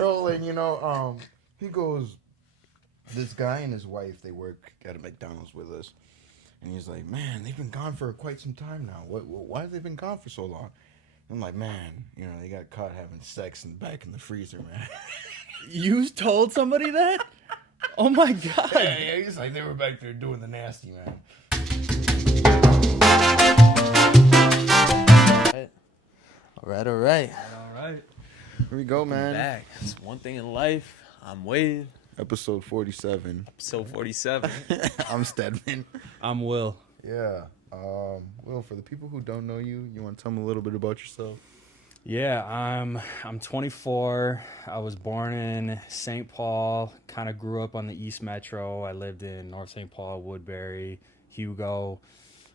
And he goes, this guy and his wife, they work at a McDonald's with us. And he's like, man, they've been gone for quite some time now. Why have they been gone for so long? I'm like, man, they got caught having sex back in the freezer, man. You told somebody that? Oh my god. Yeah, he's like, they were back there doing the nasty, man. All right. Here we go, man. Back. It's one thing in life. I'm Wade. Episode 47. Episode 47. I'm Stedman. I'm Will. Yeah. Will, for the people who don't know you, you want to tell them a little bit about yourself? Yeah, I'm 24. I was born in St. Paul. Kind of grew up on the East Metro. I lived in North St. Paul, Woodbury, Hugo.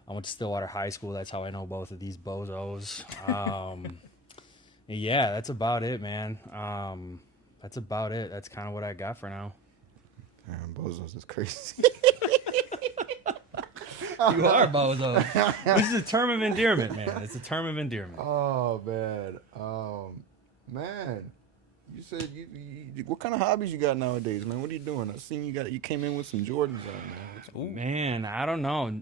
I went to Stillwater High School. That's how I know both of these bozos. Yeah, that's about it, man. That's about it. That's kind of what I got for now. Damn, bozos is crazy. You are bozo. This is a term of endearment, man. It's a term of endearment. Oh, man. Man, you said you what kind of hobbies you got nowadays, man? What are you doing? I seen you came in with some Jordans on, man. Man, I don't know.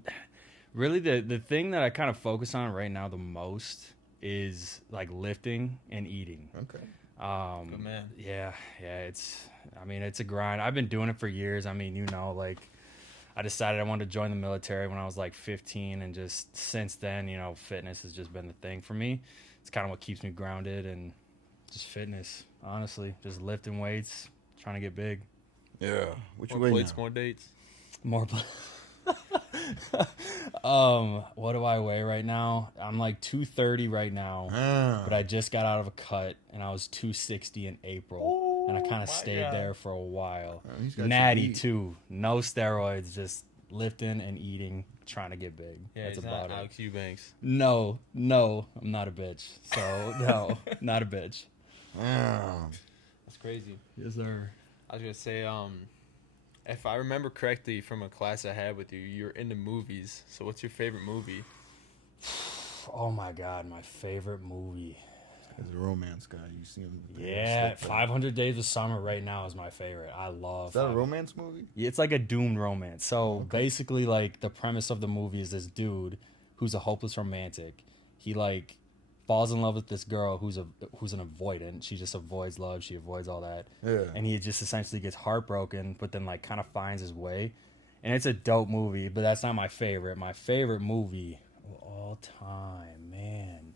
Really, the thing that I kind of focus on right now the most is like lifting and eating. Okay. Good man. Yeah. It's a grind. I've been doing it for years. I mean, I decided I wanted to join the military when I was like 15, and just since then, fitness has just been the thing for me. It's kind of what keeps me grounded, and just fitness, honestly, just lifting weights, trying to get big. Yeah. What you More weighing plates, now? more dates. More. What do I weigh right now? I'm like 230 right now, but I just got out of a cut, and I was 260 in April, and I kind of stayed there for a while. He's got Natty you beat. too, no steroids, just lifting and eating, trying to get big. Yeah, That's he's about not it. Alex Eubanks. No, I'm not a bitch. So no, not a bitch. Damn. That's crazy. Yes, sir. I was gonna say, if I remember correctly from a class I had with you, you're into movies. So what's your favorite movie? Oh my god, my favorite movie. He's a romance guy. You see him. Yeah, 500 Days of Summer right now is my favorite. I love. Is that a romance movie? Yeah, it's like a doomed romance. So basically, like, the premise of the movie is this dude who's a hopeless romantic. He like falls in love with this girl who's an avoidant. She just avoids love. She avoids all that. Yeah. And he just essentially gets heartbroken, but then like kind of finds his way. And it's a dope movie, but that's not my favorite. My favorite movie of all time, man.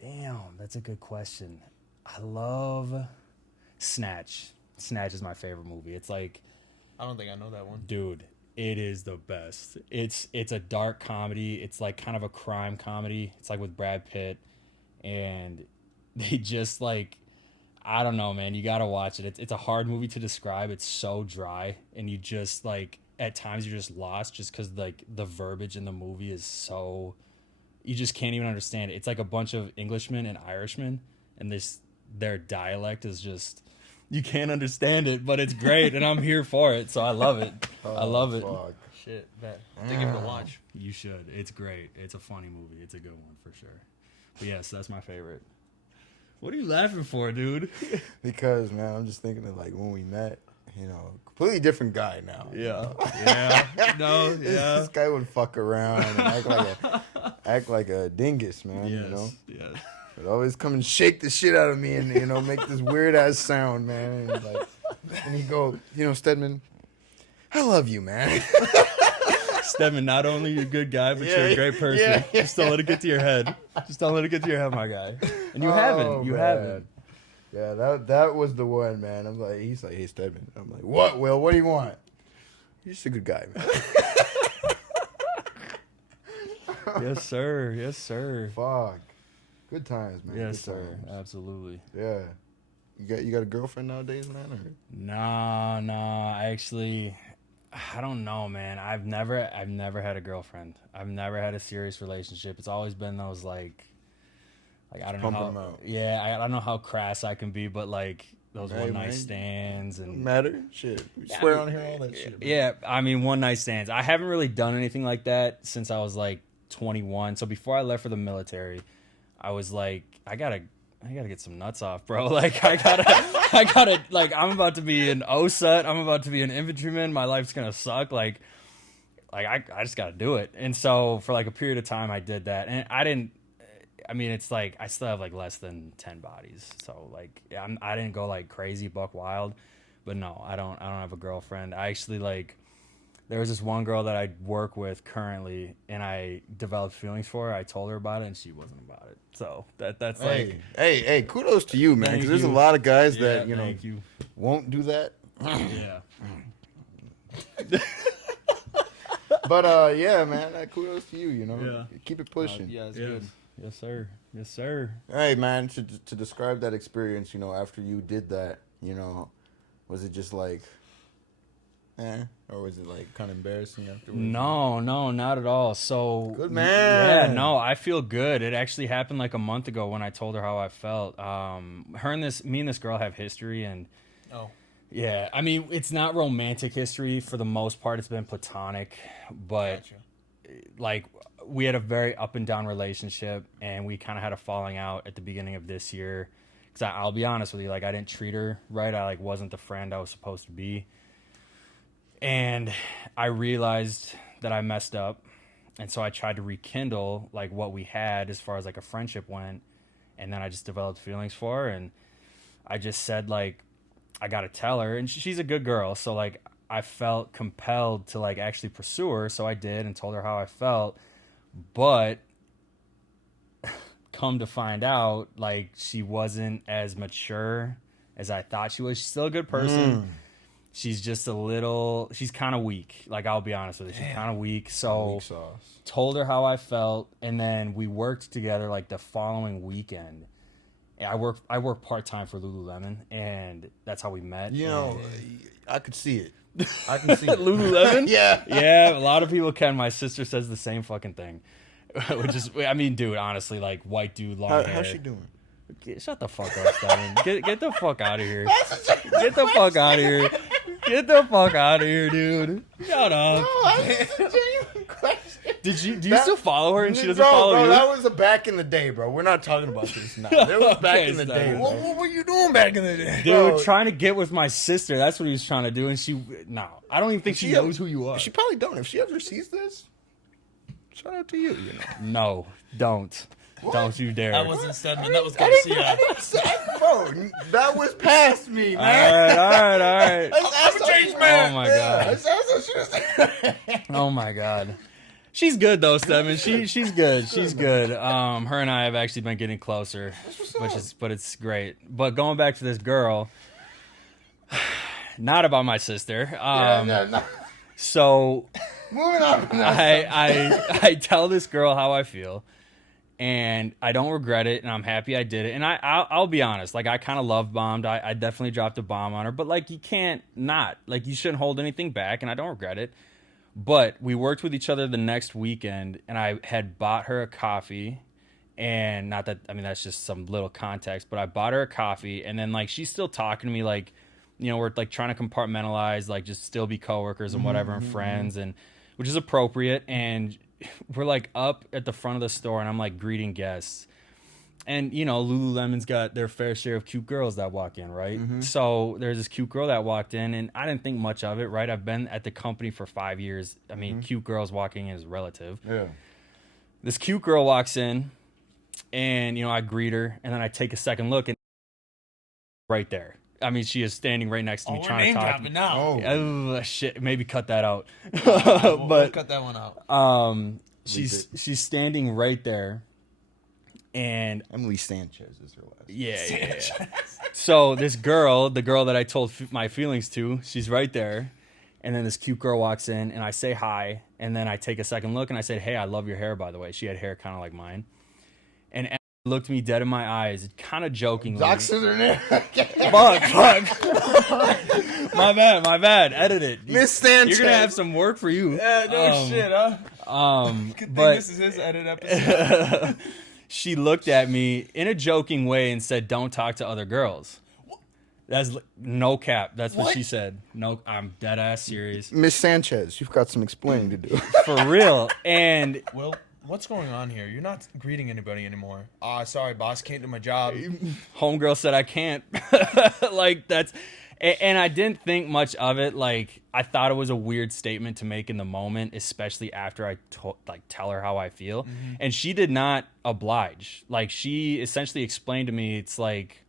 Damn, that's a good question. I love Snatch. Snatch is my favorite movie. It's like, I don't think I know that one. dude, it is the best. It's a dark comedy. It's like kind of a crime comedy. It's like with Brad Pitt, and they just like, I don't know, man. You gotta watch it. It's a hard movie to describe. It's so dry, and you just like at times you're just lost just because like the verbiage in the movie is so. You just can't even understand it. It's like a bunch of Englishmen and Irishmen, and their dialect is just you can't understand it, but it's great, and I'm here for it, so I love it. I love it. Fuck. Shit, bet. I think give it a watch. You should. It's great. It's a funny movie. It's a good one for sure. But yes, that's my favorite. What are you laughing for, dude? Because, man, I'm just thinking of like when we met. Completely different guy now. Yeah. Yeah. No. Yeah. This guy would fuck around and act like a dingus, man. Yes. Yes. But always come and shake the shit out of me and make this weird ass sound, man. And he go, Stedman, I love you, man. Stedman, not only you're a good guy, but you're a great person. Yeah. Just don't let it get to your head. Just don't let it get to your head, my guy. And you haven't. You man. haven't. Yeah, that was the one, man. He's like, hey, Stedman. I'm like, what, Will? What do you want? You're just a good guy, man. Yes, sir. Yes, sir. Fuck. Good times, man. Yes, Good sir. times. Absolutely. Yeah. You got a girlfriend nowadays, man? Or? Nah. I don't know, man. I've never had a girlfriend. I've never had a serious relationship. It's always been those like I don't know Pumping 'em how. out. Yeah, I don't know how crass I can be, but like those Hey, one night man. stands Doesn't and matter. Shit. We Yeah, swear I on mean, here all that shit. Man. yeah, I mean one night stands. I haven't really done anything like that since I was like 21. So before I left for the military, I was like, I gotta get some nuts off, bro. Like I I gotta, like, I'm about to be an OSUT. I'm about to be an infantryman. My life's gonna suck. Like I just gotta do it. And so for like a period of time, I did that, and I mean, it's like I still have like less than 10 bodies. So like, I didn't go like crazy buck wild, but no, I don't have a girlfriend. I actually like. There was this one girl that I work with currently, and I developed feelings for her. I told her about it, and she wasn't about it. So that's like, Hey, kudos to you, man. Thank Because there's a you. lot of guys yeah, that thank you. won't do that. Yeah. But yeah, man, kudos to you. Yeah. Keep it pushing. Yeah, it's Yes. good. Yes, sir. Yes, sir. Hey, man, to describe that experience, after you did that, was it just like, or was it like kind of embarrassing afterwards? No, not at all. So Good man. Yeah, no, I feel good. It actually happened like a month ago when I told her how I felt. Me and this girl have history, and Oh. yeah, I mean, it's not romantic history for the most part. It's been platonic, but Gotcha. like we had a very up and down relationship, and we kind of had a falling out at the beginning of this year. Because I'll be honest with you, like I didn't treat her right. I like wasn't the friend I was supposed to be. And I realized that I messed up, and so I tried to rekindle like what we had as far as like a friendship went, and then I just developed feelings for her, and I just said like I gotta tell her, and she's a good girl, so like I felt compelled to like actually pursue her, so I did and told her how I felt, but come to find out like she wasn't as mature as I thought she was. She's still a good person. She's just she's kind of weak. Like, I'll be honest with you. She's kind of weak. So, Weak sauce. told her how I felt. And then we worked together like the following weekend. I work part-time for Lululemon. And that's how we met. I could see it. I can see it. Lululemon? Yeah. Yeah, a lot of people can. My sister says the same fucking thing. Which is, I mean, dude, honestly, like, white dude, long hair. How's she doing? Shut the fuck up, Steven. Get the fuck out of here. Get the fuck out of here. Get the fuck out of here, dude. Shut up. That's a genuine question. Do you still follow her and she doesn't bro, follow bro, you? that was back in the day, bro. We're not talking about this now. That was back Okay, in the stop day, it. bro. What were you doing back in the day? Dude, bro. trying to get with my sister. That's what he was trying to do. And I don't even think she knows who you are. She probably don't. If she ever sees this, shout out to you. No, don't. Don't you dare. That wasn't Stedman. That was Garcia. Bro, that was past me, All man. right. I'm a changed man. Oh my god. Oh my god. She's good though, Stedman. She's good. She's good. Her and I have actually been getting closer, but it's great. But going back to this girl, not about my sister. So Moving on. I tell this girl how I feel, and I don't regret it, and I'm happy I did it. And I'll be honest, like I kind of love bombed. I definitely dropped a bomb on her, but like you can't not. Like you shouldn't hold anything back, and I don't regret it. But we worked with each other the next weekend, and I had bought her a coffee. And not that, I mean, that's just some little context, but I bought her a coffee, and then like she's still talking to me like, we're like trying to compartmentalize, like just still be coworkers and whatever and friends, and which is appropriate. And we're like up at the front of the store, and I'm like greeting guests. And, Lululemon's got their fair share of cute girls that walk in, right? So there's this cute girl that walked in, and I didn't think much of it, right? I've been at the company for 5 years. I mean, cute girls walking in is relative. Yeah. This cute girl walks in, and, I greet her, and then I take a second look, and right there. I mean, she is standing right next to me trying to talk. dropping now. Oh. Shit, maybe cut that out. We'll But cut that one out. she's standing right there. And Emily Sanchez is her last. yeah. So this girl, the girl that I told my feelings to, she's right there. And then this cute girl walks in, and I say hi, and then I take a second look, and I said, "Hey, I love your hair, by the way." She had hair kind of like mine, and Emily looked me dead in my eyes, kind of jokingly. Doc Scissor there. Fuck. My bad. Edit it. Miss Sanchez. You're gonna have some work for you. Yeah, no shit, huh? Good thing But this is his edit episode. she looked at me in a joking way and said, "Don't talk to other girls." That's no cap. That's what she said. No, I'm dead ass serious. Miss Sanchez, you've got some explaining to do. For real. And Well, what's going on here? You're not greeting anybody anymore. Sorry, boss, can't do my job. Homegirl said I can't. Like that's, and I didn't think much of it. Like I thought it was a weird statement to make in the moment, especially after I tell her how I feel, and she did not oblige. Like she essentially explained to me, it's like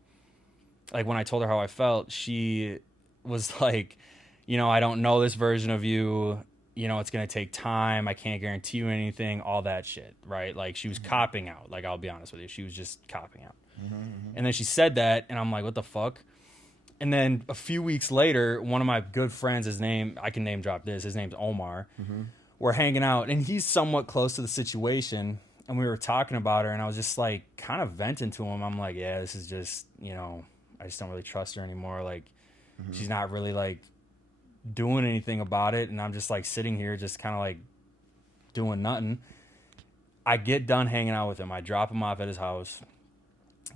when I told her how I felt, she was like, you know, I don't know this version of you. You know, it's going to take time. I can't guarantee you anything, all that shit, right? Like, she was copping out. Like, I'll be honest with you. She was just copping out. And then she said that, and I'm like, what the fuck? And then a few weeks later, one of my good friends, I can name drop this, his name's Omar. We're hanging out, and he's somewhat close to the situation, and we were talking about her, and I was just, like, kind of venting to him. I'm like, yeah, this is just, you know, I just don't really trust her anymore. Like, she's not really, like, doing anything about it, and I'm just like sitting here just kind of like doing nothing. I get done hanging out with him. I drop him off at his house.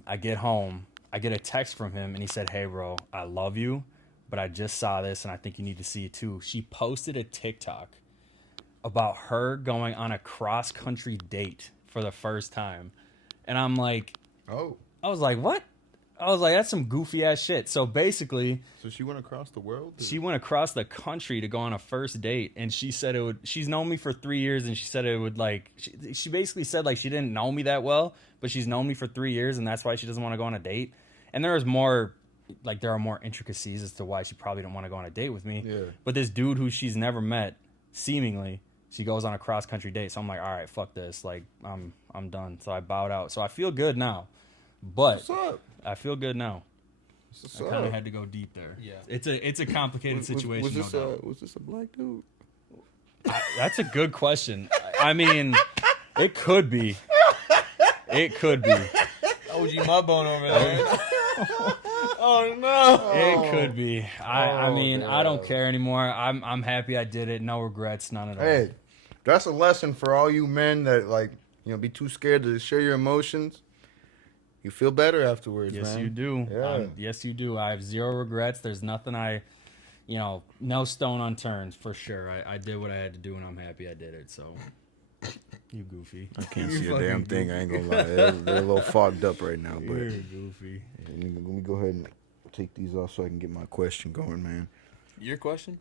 I get home. I get a text from him, and he said, hey bro, I love you, but I just saw this and I think you need to see it too. She posted a TikTok about her going on a cross-country date for the first time, and I'm like, Oh, I was like, what? I was like, that's some goofy ass shit. So basically, so she went across the world? she went across the country to go on a first date, and she said it would. She's known me for 3 years, and she said it would like. She basically said like she didn't know me that well, but she's known me for 3 years, and that's why she doesn't want to go on a date. And there are more intricacies as to why she probably didn't want to go on a date with me. Yeah. But this dude who she's never met, seemingly, she goes on a cross country date. So I'm like, all right, fuck this. Like I'm done. So I bowed out. So I feel good now, but What's up? I feel good now. What's I kind of had to go deep there. Yeah. It's a complicated situation. Was this, no doubt. was this a black dude? That's a good question. I mean, it could be. It could be. OG Mudbone over there. Oh no. It could be. I mean, I don't damn. care anymore. I'm happy I did it. No regrets, none at all. Hey, that's a lesson for all you men that like, you know, be too scared to share your emotions. You feel better afterwards, Yes, man. you do. Yeah. Yes, you do. I have zero regrets. There's nothing no stone unturned for sure. I did what I had to do, and I'm happy I did it. So, you goofy. I can't You see a fucking damn thing. I ain't gonna lie. They're a little fogged up right now, but You're goofy. let me go ahead and take these off so I can get my question going, man. Your question?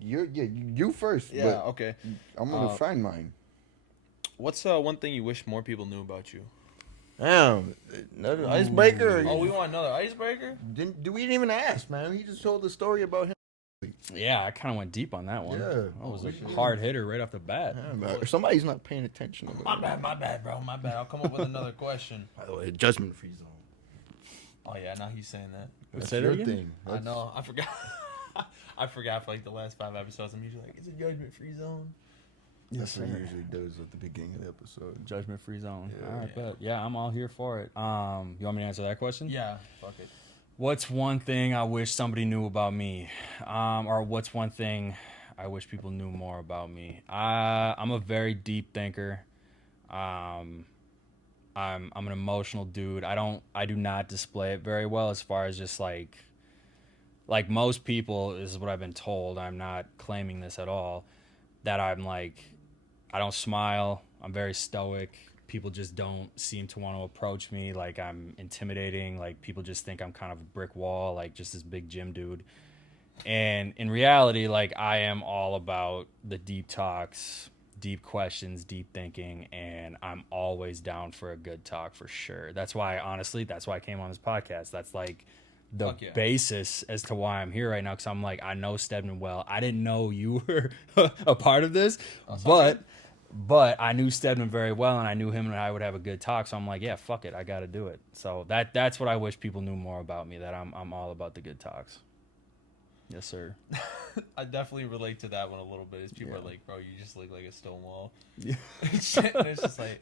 You first. Yeah. but Okay. I'm gonna find mine. What's one thing you wish more people knew about you? Damn, another icebreaker. Oh, we want another icebreaker? We didn't even ask, man. He just told the story about him. Yeah, I kind of went deep on that one. Yeah. I was a hard hitter right off the bat. Somebody's not paying attention. My bad, bro. My bad. I'll come up with another question. By the way, judgment free zone. Oh yeah, now he's saying that. That's Say that your again? thing. I know. I forgot. I forgot for like the last 5 episodes. I'm usually like, it's a judgment free zone. That's what he usually does at the beginning of the episode. Judgment free zone. Yeah. All right, bet. Yeah, I'm all here for it. You want me to answer that question? Yeah. Fuck it. What's one thing I wish somebody knew about me? Or what's one thing I wish people knew more about me? I'm a very deep thinker. I'm an emotional dude. I do not display it very well as far as just like most people is what I've been told. I'm not claiming this at all. That I'm like, I don't smile. I'm very stoic. People just don't seem to want to approach me. Like I'm intimidating. Like people just think I'm kind of a brick wall, like just this big gym dude. And in reality, like I am all about the deep talks, deep questions, deep thinking, and I'm always down for a good talk for sure. That's why I came on this podcast. That's like the Fuck yeah. basis as to why I'm here right now, because I'm like, I know Stedman well. I didn't know you were a part of this, but I knew Stedman very well, and I knew him and I would have a good talk. So I'm like, yeah, fuck it, I got to do it. So that's what I wish people knew more about me. That I'm all about the good talks. Yes, sir. I definitely relate to that one a little bit. Is people are like, bro, you just look like a stone wall. Yeah. It's just like,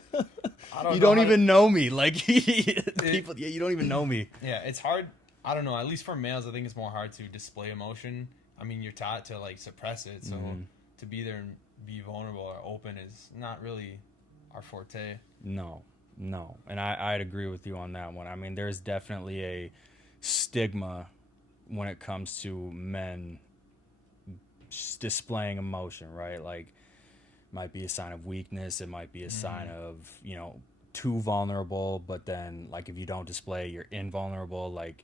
I don't. You know don't how even know me. Like people, you don't even know me. Yeah, it's hard. I don't know. At least for males, I think it's more hard to display emotion. I mean, you're taught to like suppress it, so to be there and be vulnerable or open is not really our forte. No, and I'd agree with you on that one. I mean, there's definitely a stigma when it comes to men displaying emotion, right? Like might be a sign of weakness. It might be a sign of, you know, too vulnerable. But then, like, if you don't display, you're invulnerable. Like,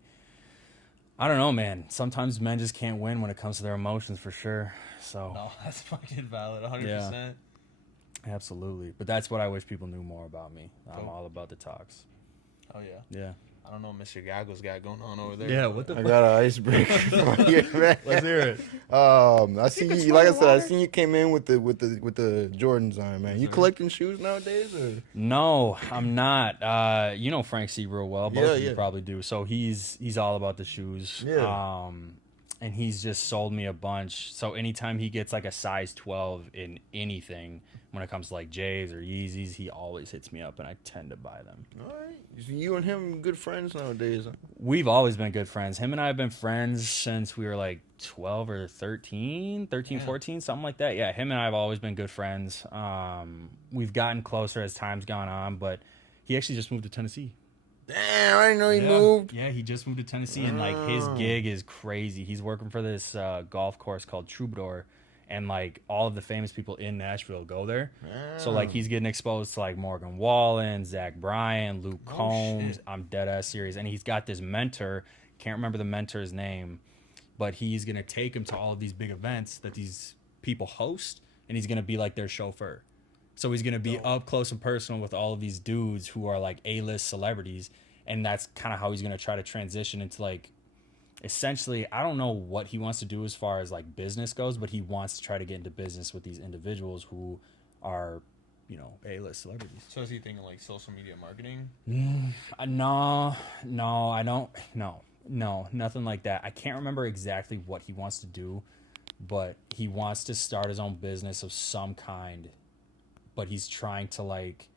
I don't know, man. Sometimes men just can't win when it comes to their emotions, for sure. So, No, that's fucking valid. 100%. absolutely. But that's what I wish people knew more about me. I'm Cool. all about the talks. Oh yeah. Yeah. I don't know what Mr. Gaggles got going on over there. Yeah, what the I got an icebreaker for you, man. Let's hear it. I see you. Like I said, I seen you came in with the Jordans on, man. You collecting shoes nowadays, or? No, I'm not. You know Frank C real well. Both Yeah, of you yeah. probably do. So he's all about the shoes. Yeah. And he's just sold me a bunch. So anytime he gets like a size 12 in anything, when it comes to like J's or Yeezys, he always hits me up, and I tend to buy them. All right. So you and him good friends nowadays. Huh? We've always been good friends. Him and I have been friends since we were like 12 or 13, Yeah. 14, something like that. Yeah, him and I have always been good friends. We've gotten closer as time's gone on, but he actually just moved to Tennessee. Damn, I didn't know he moved. Yeah, he just moved to Tennessee, and like his gig is crazy. He's working for this golf course called Troubadour, and like all of the famous people in Nashville go there. So like he's getting exposed to like Morgan Wallen, Zach Bryan, Luke Combs. shit. I'm dead ass serious, and he's got this mentor. Can't remember the mentor's name, but he's gonna take him to all of these big events that these people host, and he's gonna be like their chauffeur. So he's gonna be up close and personal with all of these dudes who are like A-list celebrities, and that's kind of how he's gonna try to transition into like, essentially, I don't know what he wants to do as far as like business goes, but he wants to try to get into business with these individuals who are, you know, A-list celebrities. So is he thinking like social media marketing? No, I don't. No, nothing like that. I can't remember exactly what he wants to do, but he wants to start his own business of some kind. But he's trying to like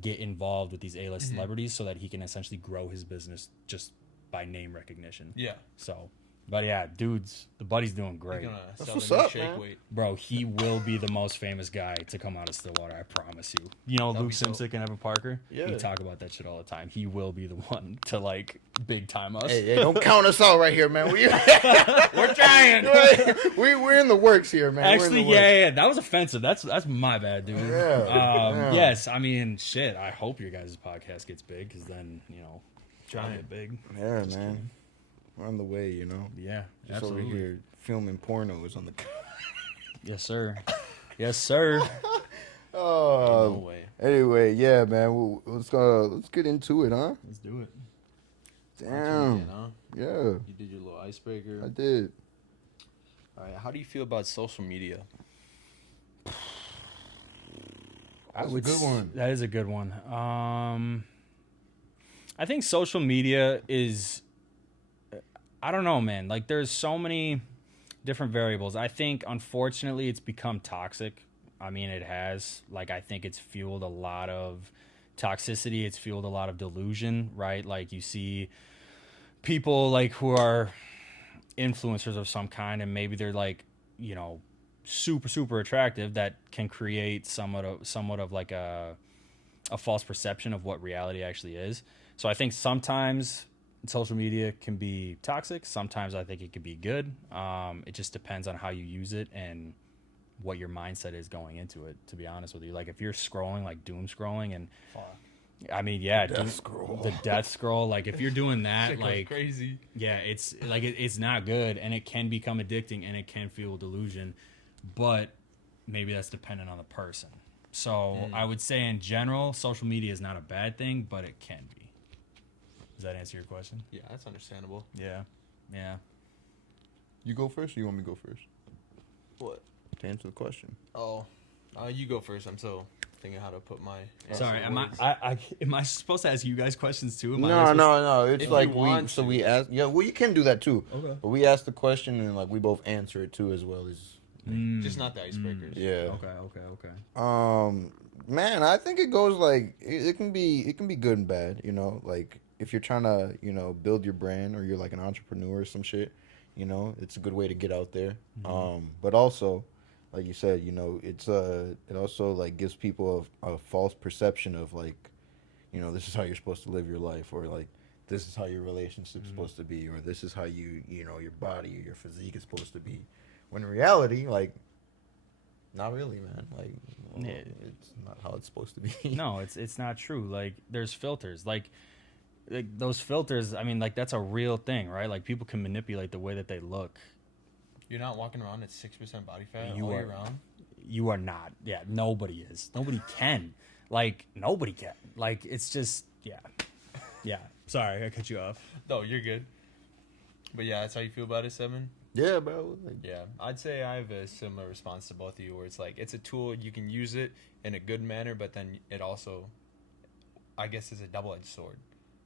get involved with these A-list celebrities so that he can essentially grow his business just by name recognition. Yeah. So, but yeah, dudes, the buddy's doing great. He's gonna sell what's the new up, shake man. weight. Bro, he will be the most famous guy to come out of Stillwater, I promise you. You know That'd Luke be dope. Simsick and Evan Parker? Yeah. We talk about that shit all the time. He will be the one to, like, big time us. Hey, don't count us out right here, man. We're trying! We're in the works here, man. Actually, We're in the works. yeah, that was offensive. That's my bad, dude. Yeah. Yes, I mean, shit, I hope your guys' podcast gets big, because then, you know, trying to get big. Yeah, man. We're on the way, you know. Yeah, Just absolutely. over here filming pornos on the. Yes, sir. Yes, sir. No way. Anyway, yeah, man. Let's get into it, huh? Let's do it. Damn. Huh? Yeah, You did your little icebreaker. I did. All right. How do you feel about social media? That's a good one. That is a good one. I think social media is, I don't know, man. Like, there's so many different variables. I think, unfortunately, it's become toxic. I mean, it has. Like, I think it's fueled a lot of toxicity. It's fueled a lot of delusion, right? Like, you see people, like, who are influencers of some kind, and maybe they're, like, you know, super attractive, that can create somewhat of like a false perception of what reality actually is. So I think sometimes social media can be toxic. Sometimes I think it can be good. It just depends on how you use it and what your mindset is going into it, to be honest with you. Like, if you're scrolling, like doom scrolling, and I mean, yeah, the death scroll, like if you're doing that, Shit goes like, crazy. yeah, it's like it's not good, and it can become addicting, and it can fuel delusion, but maybe that's dependent on the person. So I would say, in general, social media is not a bad thing, but it can be. Does that answer your question? Yeah, that's understandable. Yeah. You go first, or you want me to go first What? to answer the question? Oh, you go first. I'm still thinking how to put my. Sorry, answer words. am I supposed to ask you guys questions too? Am I No. If It's you like want to. we ask. Yeah, well, you can do that too. Okay. But we ask the question and like we both answer it too, as well as. Just not the icebreakers. Yeah. Okay. Man, I think it goes like it can be good and bad. You know, like if you're trying to build your brand, or you're like an entrepreneur or some shit. You know, it's a good way to get out there. But also, like you said, it's it also like gives people a false perception of like, this is how you're supposed to live your life, or like this is how your relationship's supposed to be, or this is how your body or your physique is supposed to be. When in reality, like, Not really, man. Like, well, Yeah. it's not how it's supposed to be. No, it's not true. Like there's filters. Like those filters, I mean, like that's a real thing, right? Like people can manipulate the way that they look. You're not walking around at 6% body fat You all are- year round. You are not. Yeah, nobody is. Nobody can. Like nobody can. Like it's just yeah. Yeah. Sorry, I cut you off. No, you're good. But yeah, that's how you feel about it, 7? Yeah, bro. Like, Yeah, I'd say I have a similar response to both of you, where it's like it's a tool, you can use it in a good manner, but then it also, I guess, is a double-edged sword,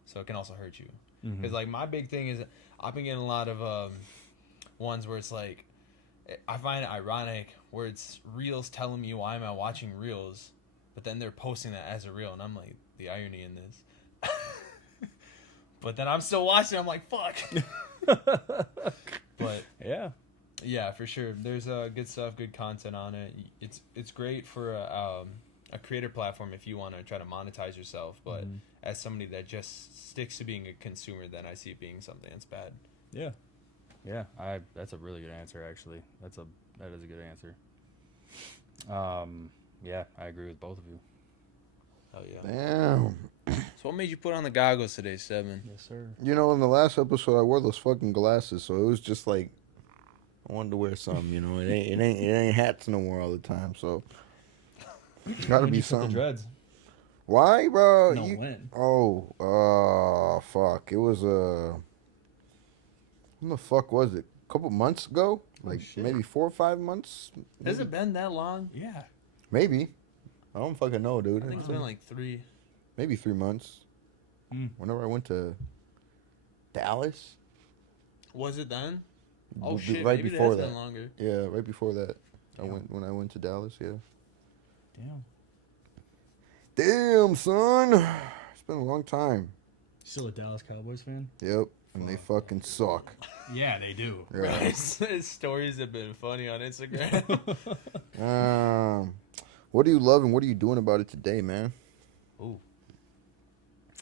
so it can also hurt you. Because like my big thing is, I've been getting a lot of ones where it's like, I find it ironic where it's reels telling me why am I watching reels, but then they're posting that as a reel, and I'm like, the irony in this. But then I'm still watching. I'm like, fuck. But Yeah. yeah, for sure. There's good stuff, good content on it. It's great for a creator platform if you want to try to monetize yourself. But as somebody that just sticks to being a consumer, then I see it being something that's bad. Yeah. Yeah. That's a really good answer actually. That is a good answer. Yeah, I agree with both of you. Oh yeah. damn. So what made you put on the goggles today, 7? Yes, sir. You know, in the last episode, I wore those fucking glasses, so it was just like I wanted to wear some. You know, it ain't hats no more all the time. So gotta be The something. dreads. Why, bro? No, when? Oh, fuck! It was when the fuck was it? A couple months ago, like shit. maybe 4 or 5 months. Has it been that long? Yeah. Maybe. I don't fucking know, dude. I think it's been like 3. maybe 3 months. Whenever I went to Dallas. Was it then? Oh B- shit! right Maybe before that's that. been longer. Yeah, right before that. Damn. When I went to Dallas, yeah. Damn. Damn, son. It's been a long time. Still a Dallas Cowboys fan? Yep. And they fucking suck. Yeah, they do. Yeah. His stories have been funny on Instagram. What do you love and what are you doing about it today, man? Ooh.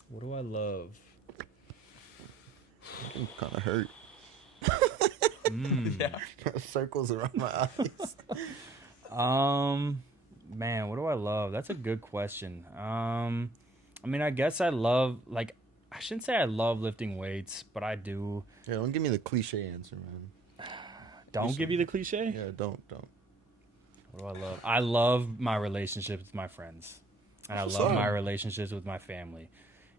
What do I love? I'm kind of hurt. Yeah. Circles around my eyes. Man, what do I love? That's a good question. I mean, I guess I love, like, I shouldn't say I love lifting weights, but I do. Yeah, don't give me the cliche answer, man. Don't give you the cliche? Yeah, don't. What do I love? I love my relationships with my friends. And I That's love what's my up. relationships with my family.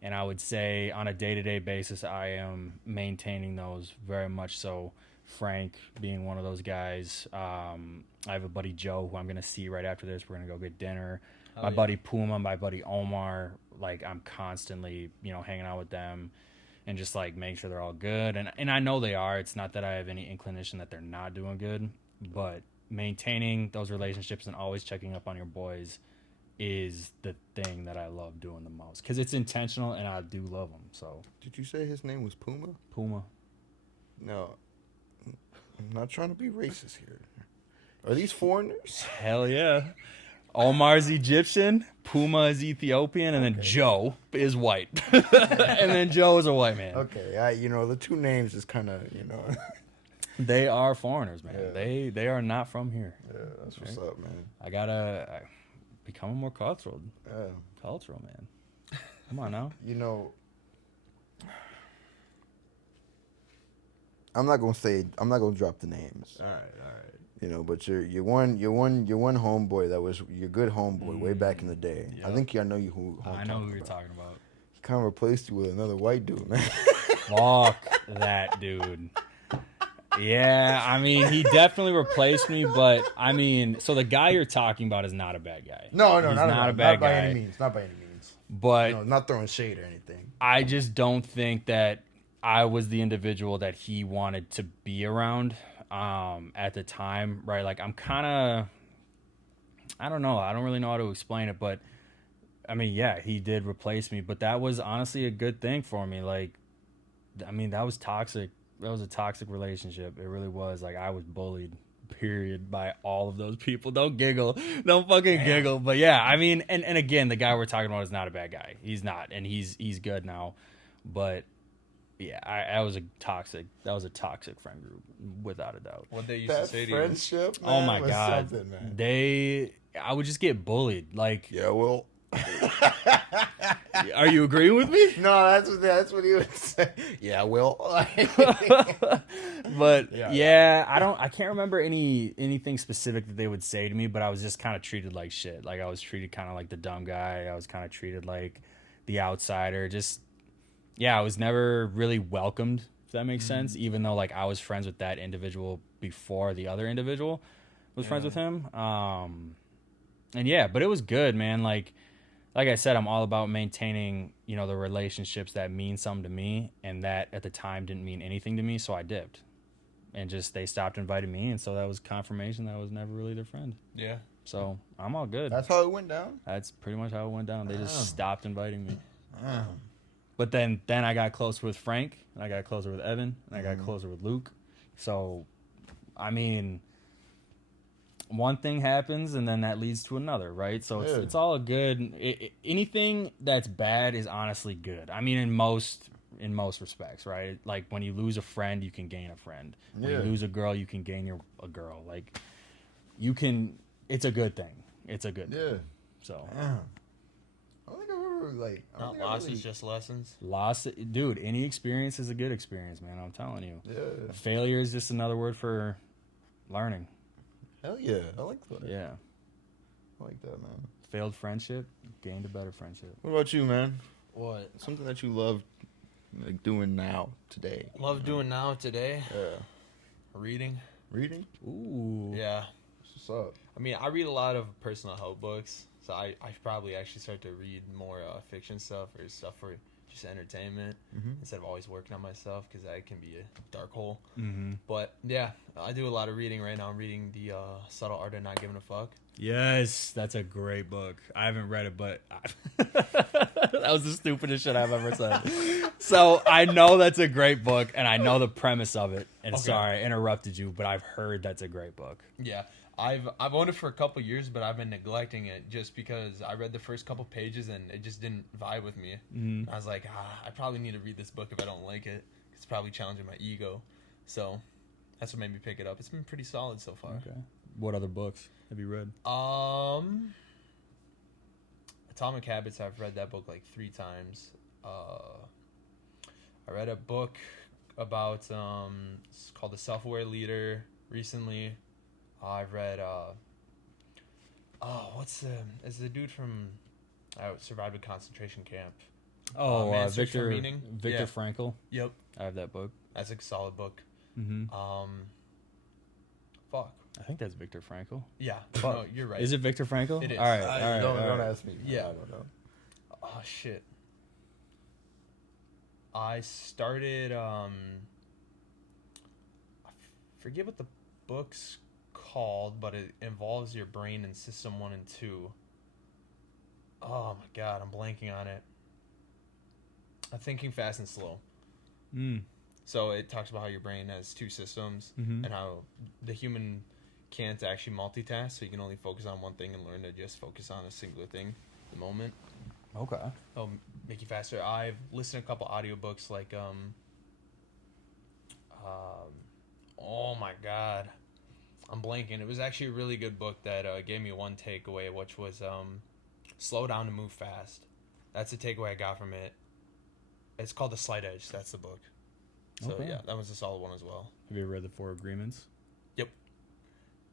And I would say on a day-to-day basis, I am maintaining those very much so. Frank being one of those guys. I have a buddy, Joe, who I'm going to see right after this. We're going to go get dinner. Oh, My yeah. buddy Puma, my buddy Omar. Like, I'm constantly, hanging out with them and just, like, making sure they're all good. And I know they are. It's not that I have any inclination that they're not doing good. But maintaining those relationships and always checking up on your boys is the thing that I love doing the most. Because it's intentional, and I do love them. So, Did you say his name was Puma? Puma. No. I'm not trying to be racist here. Are these foreigners? Hell yeah. Omar's Egyptian, Puma is Ethiopian, and then Joe is white. And then Joe is a white man. Okay, the two names is kind of, They are foreigners, man. Yeah. They are not from here. Yeah, that's what's up, man. I gotta become more cultural, Yeah. man. Come on now. I'm not gonna drop the names. All right. But your one homeboy that was your good homeboy way back in the day. I Yep. think I know you who I'm I know talking who you're about. talking about. He kind of replaced you with another white dude, man. Fuck that dude. Yeah, I mean, he definitely replaced me, but I mean, so the guy you're talking about is not a bad guy. No, He's not a bad not by guy. any means. Not by any means. But No, not throwing shade or anything. I just don't think that I was the individual that he wanted to be around at the time, right? Like, I'm kind of, I don't know. I don't really know how to explain it, but I mean, yeah, he did replace me, but that was honestly a good thing for me. Like, I mean, that was toxic. That was a toxic relationship. It really was. Like, I was bullied, period, by all of those people. Don't giggle. Don't fucking giggle. But yeah, I mean, and again, the guy we're talking about is not a bad guy. He's not, and he's good now. But yeah, I was a toxic. That was a toxic friend group, without a doubt. What they used to That say to you. friendship, man, Oh my was god, something, man. I would just get bullied. Like, Yeah, well. are you agreeing with me? No, that's what he would say. Yeah, Will. But Yeah, I can't remember anything specific that they would say to me, but I was just kind of treated like shit. Like I was treated kind of like the dumb guy. I was kind of treated like the outsider. Just I was never really welcomed, if that makes sense, even though like I was friends with that individual before the other individual was friends with him. And yeah, but it was good, man. Like I said, I'm all about maintaining, the relationships that mean something to me, and that at the time didn't mean anything to me, so I dipped. And just they stopped inviting me, and so that was confirmation that I was never really their friend. Yeah. So I'm all good. That's how it went down. That's pretty much how it went down. They just stopped inviting me. Oh. But then I got closer with Frank, and I got closer with Evan, and I got closer with Luke. So, I mean, one thing happens, and then that leads to another, right? So it's all a good. Anything that's bad is honestly good. I mean, in most respects, right? Like when you lose a friend, you can gain a friend. When you lose a girl, you can gain a girl. Like you can. It's a good thing. It's a good thing. So. I don't think I've ever Not losses, just lessons. Loss, dude. Any experience is a good experience, man. I'm telling you. Yeah. Failure is just another word for learning. Hell yeah, I like that. Yeah. I like that, man. Failed friendship, gained a better friendship. What about you, man? What? Something that you love, like doing now, today. Love doing now today. Yeah. Reading. Reading. Ooh. Yeah. What's up? I mean, I read a lot of personal help books, so I should probably actually start to read more fiction stuff or stuff for just entertainment instead of always working on myself, because that can be a dark hole. Mm-hmm. But yeah, I do a lot of reading right now. I'm reading the Subtle Art of Not Giving a Fuck. Yes, that's a great book. I haven't read it, but that was the stupidest shit I've ever said. So I know that's a great book, and I know the premise of it. And Okay. sorry, I interrupted you, but I've heard that's a great book. Yeah, I've owned it for a couple years, but I've been neglecting it just because I read the first couple pages and it just didn't vibe with me. Mm-hmm. I was like, I probably need to read this book if I don't like it. It's probably challenging my ego. So that's what made me pick it up. It's been pretty solid so far. Okay. What other books have you read? Atomic Habits, I've read that book like 3 times. I read a book about it's called The Self-Aware Leader recently. I've read it's the dude from survived a concentration camp. Oh, Man's Search for Viktor Meaning? Viktor Yeah. Frankl. Yep, I have that book. that's a solid book. Mm-hmm. Fuck. I think that's Viktor Frankl. Yeah, Fuck. no, you're right. Is it Viktor Frankl? It is. All right, all right. Don't all right. ask me. Yeah. I don't know. Oh shit. I started I forget what the book's called, but it involves your brain in system 1 and 2. Oh my god, I'm blanking on it. I'm Thinking Fast and Slow. Mm. So it talks about how your brain has 2 systems Mhm. and how the human can't actually multitask, so you can only focus on one thing and learn to just focus on a singular thing at the moment. Okay. Oh, make you faster. I've listened to a couple audiobooks like oh my god, I'm blanking. It was actually a really good book that gave me one takeaway, which was slow down and move fast. That's the takeaway I got from it. It's called The Slight Edge. That's the book. So Okay. yeah, that was a solid one as well. Have you ever read The Four Agreements? Yep.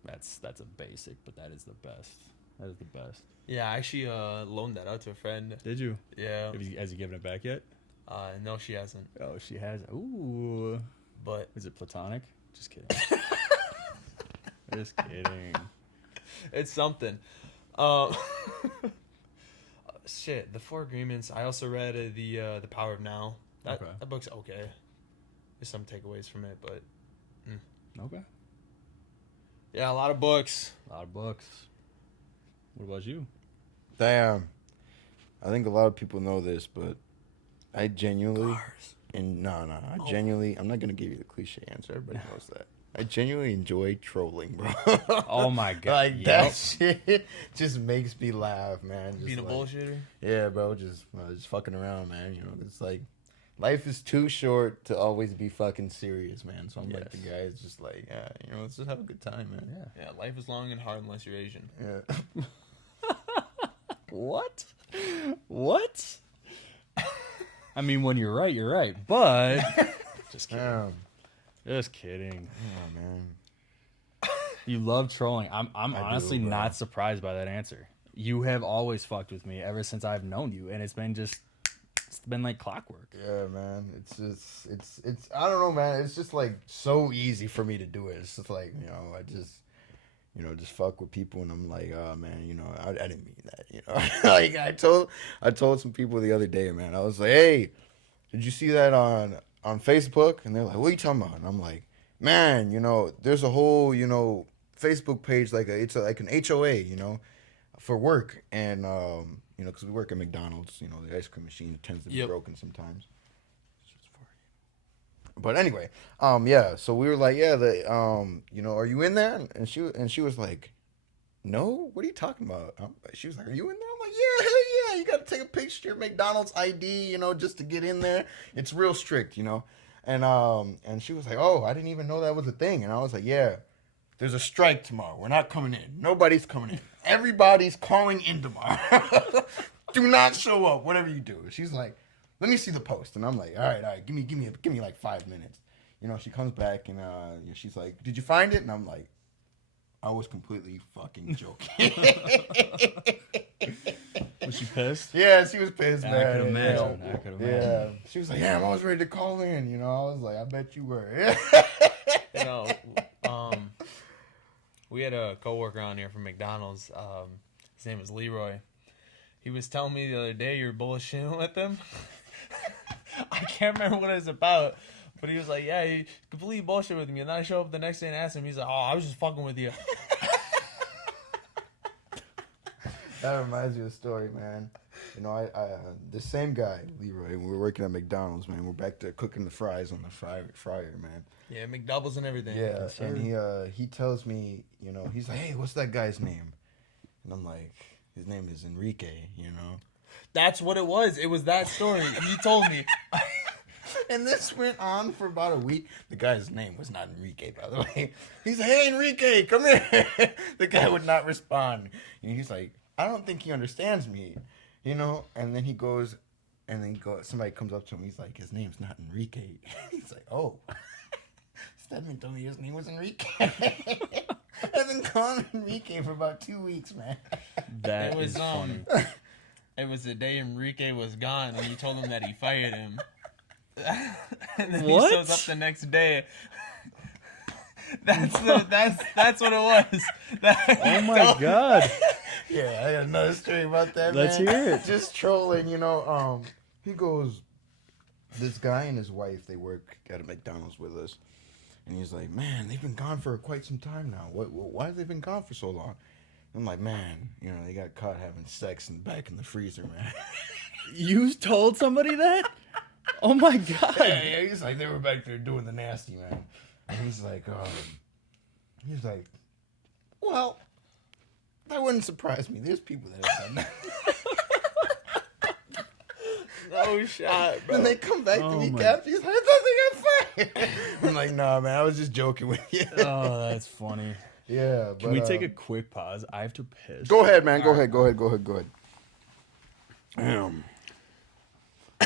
That's a basic, but that is the best. That is the best. Yeah, I actually loaned that out to a friend. Did you? Yeah. Has he given it back yet? No, she hasn't. Oh, she has. Ooh. But Is it platonic? Just kidding. Just kidding. it's something. Shit, The Four Agreements. I also read the Power of Now. That book's okay. There's some takeaways from it, but Okay. yeah, a lot of books. A lot of books. What about you? Damn. I think a lot of people know this, but I genuinely I'm not gonna give you the cliche answer. Everybody knows that. I genuinely enjoy trolling, bro. Oh my god. Like Yep. that shit just makes me laugh, man. Just Being a like, bullshitter. yeah, bro, just fucking around, man. It's like life is too short to always be fucking serious, man. So I'm like the Yes. guy is just like, yeah, let's just have a good time, man. Yeah. Yeah, life is long and hard unless you're Asian. Yeah. What? What? I mean, when you're right, but just kidding. Yeah. Just kidding. Oh man. You love trolling. I'm I do, honestly bro. not surprised by that answer. You have always fucked with me ever since I've known you, and it's been like clockwork. Yeah, man. It's just it's I don't know, man. It's just like so easy for me to do it. It's just like, I just just fuck with people and I'm like, oh man, I didn't mean that, like I told some people the other day, man. I was like, hey, did you see that on Facebook? And they're like, what are you talking about? And I'm like, man, there's a whole, Facebook page it's like an HOA, for work, and because we work at McDonald's, the ice cream machine tends to be Yep. broken sometimes. But anyway, yeah. So we were like, yeah, are you in there? And she was like, no. What are you talking about? She was like, are you in there? I'm like, yeah, hell yeah. You got to take a picture of your McDonald's ID, just to get in there. It's real strict, And she was like, oh, I didn't even know that was a thing. And I was like, yeah. There's a strike tomorrow. We're not coming in. Nobody's coming in. Everybody's calling in tomorrow. Do not show up, whatever you do. She's like, let me see the post. And I'm like, all right. Give me like 5 minutes. She comes back and she's like, did you find it? And I'm like, I was completely fucking joking. Was she pissed? Yeah, she was pissed, I man. could imagine. I could imagine. Yeah. She was like, yeah, I'm always ready to call in. I was like, I bet you were. You know, we had a coworker on here from McDonald's. His name was Leroy. He was telling me the other day you were bullshitting with him. I can't remember what it was about, but he was like, yeah, he completely bullshit with me. And then I show up the next day and ask him, he's like, oh, I was just fucking with you. That reminds me of a story, man. I the same guy, Leroy, we were working at McDonald's, man. We're back there cooking the fries on the fryer, man. Yeah, McDoubles and everything. Yeah, Yes, sir. and he tells me, he's like, hey, what's that guy's name? And I'm like, his name is Enrique, That's what it was. It was that story. He told me. And this went on for about a week. The guy's name was not Enrique, by the way. He's like, hey, Enrique, come here. The guy would not respond. And he's like, I don't think he understands me, And then he goes, somebody comes up to him. He's like, his name's not Enrique. He's like, oh. Stedman told me his name was Enrique. I've been calling Enrique for about 2 weeks, man. That It was, is funny. It was the day Enrique was gone, and you told him that he fired him. And then What? he shows up the next day. That's what it was. Oh my god. Yeah, I got another story about that, Let's man. hear it. Just trolling, he goes, this guy and his wife, they work at a McDonald's with us. And he's like, man, they've been gone for quite some time now. Why have they been gone for so long? I'm like, man, they got caught having sex back in the freezer, man. You told somebody that? Oh my god. Yeah, he's like, they were back there doing the nasty, man. And he's like, well, that wouldn't surprise me. There's people that have done that. No shot, bro. Then they come back to Oh me my- captured. He's like, I thought they got fired. I'm like, nah, man, I was just joking with you. Oh, that's funny. Yeah, but Can we take a quick pause? I have to piss. Go ahead, man. Go ahead. Damn.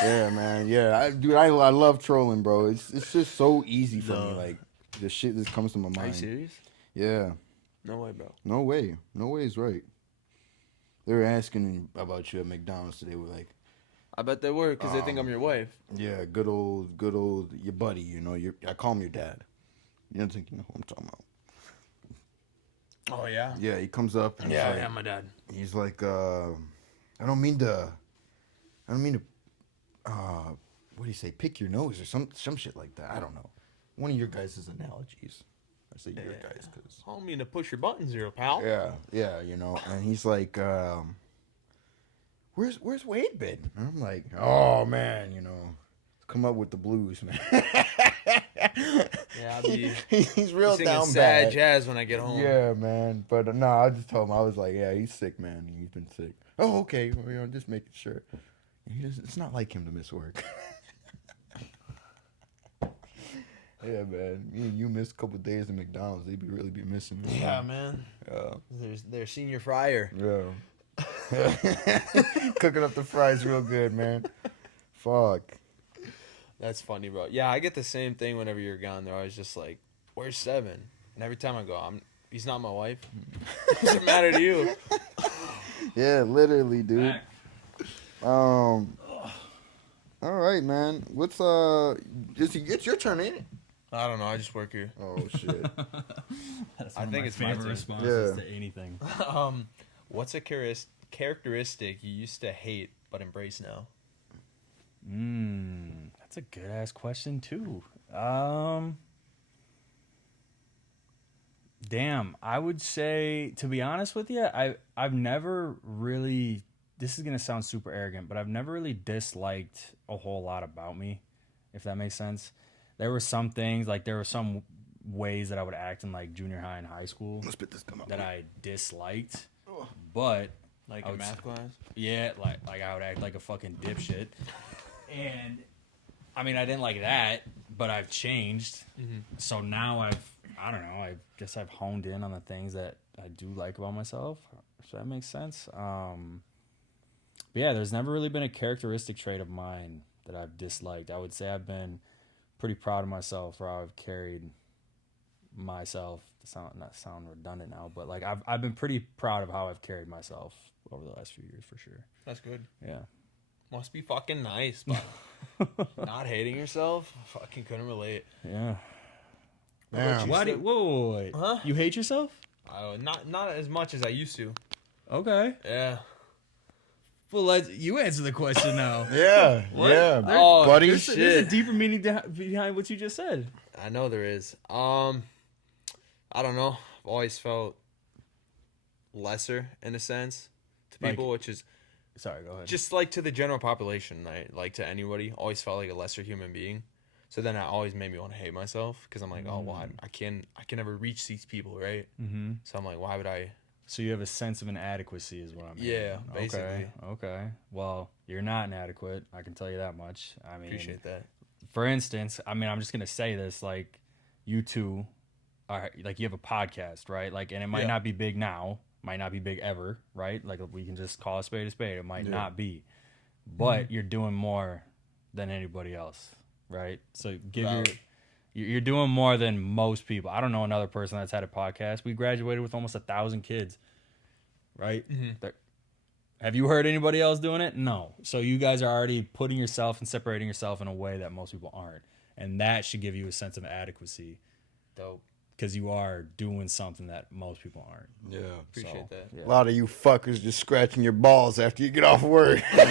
Yeah, man. Yeah, dude, I love trolling, bro. It's just so easy for me. Like the shit that comes to my mind. serious? Yeah. No way, bro. No way. No way is right. They were asking about you at McDonald's today. We're like, I bet they were, because they think I'm your wife. yeah, good old, your buddy. I call him your dad. You don't think you know who I'm talking about? Oh, yeah? Yeah, he comes up. And he's like, my dad. He's like, I don't mean to, what do you say, pick your nose or some shit like that. I don't know. One of your guys' analogies. I say your guys because. I don't mean to push your buttons here, pal. Yeah, and he's like, where's Wade been? And I'm like, oh man, come up with the blues, man. Yeah, I'll be he's real singing down sad bad. jazz when I get home. Yeah, man. But no, I just told him, I was like, yeah, he's sick, man. He's been sick. Oh, okay. Well, just making sure. It's not like him to miss work. Yeah, man. Me and you missed a couple days at McDonald's. They'd really be missing me. Yeah, man. Yeah. There's their senior fryer. Yeah. Cooking up the fries real good, man. Fuck. That's funny, bro. Yeah, I get the same thing whenever you're gone. They're always just like, "Where's Seven?" And every time I go, he's not my wife. What's the matter to you? Yeah, literally, dude. All right, man. What's it's your turn, ain't it? I don't know. I just work here. Oh shit. That's I one of think my it's my favorite turn. responses Yeah. to anything. What's a characteristic you used to hate but embrace now? That's a good ass question too. Damn, I would say, to be honest with you, I've never really. This is gonna sound super arrogant, but I've never really disliked a whole lot about me, if that makes sense. There were some things, like there were some ways that I would act in like junior high and high school Let's spit this gum out. that I disliked, but Like I in would math class? yeah, like I would act like a fucking dipshit. And I mean, I didn't like that, but I've changed. So now I don't know, I guess I've honed in on the things that I do like about myself. If that makes sense. But yeah, there's never really been a characteristic trait of mine that I've disliked. I would say I've been pretty proud of myself for how I've carried myself. Not sound redundant now, but like I've been pretty proud of how I've carried myself over the last few years for sure. That's good. Yeah. Must be fucking nice, but not hating yourself? Fucking couldn't relate. Yeah. Damn. Why do wait. Huh? You hate yourself? Not as much as I used to. Okay. Yeah. Well, you answer the question now. Yeah. What? Yeah. Oh, buddy. There's a deeper meaning behind what you just said. I know there is. I don't know. I've always felt lesser in a sense to Like- people, which is Sorry, go ahead. just like to the general population, like to anybody. Always felt like a lesser human being. So then that always made me want to hate myself because I'm like, oh, well, I can never reach these people, right? Mm-hmm. So I'm like, why would I? So you have a sense of inadequacy, is what I'm Yeah, hearing. basically. Okay. Well, you're not inadequate. I can tell you that much. I mean, Appreciate that. for instance, I mean, I'm just gonna say this: like, you two are like you have a podcast, right? Like, and it might Yeah. not be big now, might not be big ever, right? Like, we can just call a spade a spade. It might Yeah. not be, but you're doing more than anybody else, right? So Valid. you're doing more than most people. I don't know another person that's had a podcast. We graduated with almost 1,000 kids, right? Have you heard anybody else doing it? No. So you guys are already putting yourself and separating yourself in a way that most people aren't. And that should give you a sense of adequacy Dope. because you are doing something that most people aren't. Yeah. Appreciate So, that. yeah. A lot of you fuckers just scratching your balls after you get off work. There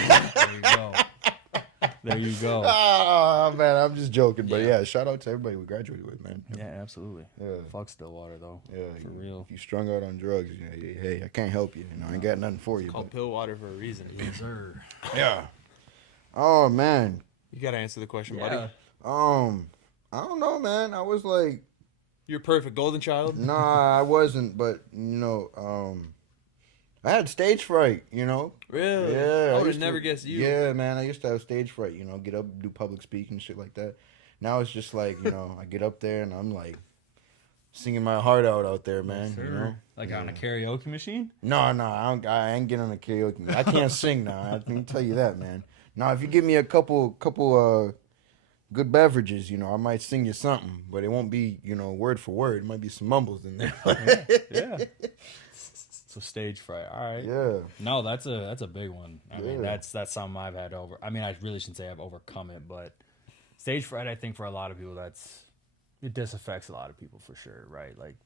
you go. There you go. Ah, man, I'm just joking. But Yeah. yeah, shout out to everybody we graduated with, man. Yeah, absolutely. Yeah. Fuck Stillwater, though. Yeah, For real. If you strung out on drugs, hey, I can't help you. I ain't got nothing for you. Called But, pill water for a reason. Sir. yeah. Oh man. You gotta answer the question, Yeah. buddy. I don't know, man. I was like, You're perfect, golden child. nah, I wasn't. But I had stage fright. Really? Yeah. I would used have never to- guessed you. Yeah, man. I used to have stage fright. Get up, do public speaking, shit like that. Now it's just like, I get up there and I'm like singing my heart out there, man. Like on a karaoke machine? No, I ain't getting on a karaoke. I can't sing now. I can tell you that, man. Now, if you give me a couple good beverages, I might sing you something, but it won't be, word for word. It might be some mumbles in there. Yeah. So stage fright. All right. Yeah. No, that's a big one. I mean, Yeah. that's something I've had over. I mean, I really shouldn't say I've overcome it, but stage fright, I think for a lot of people, it disaffects a lot of people for sure, right? Like,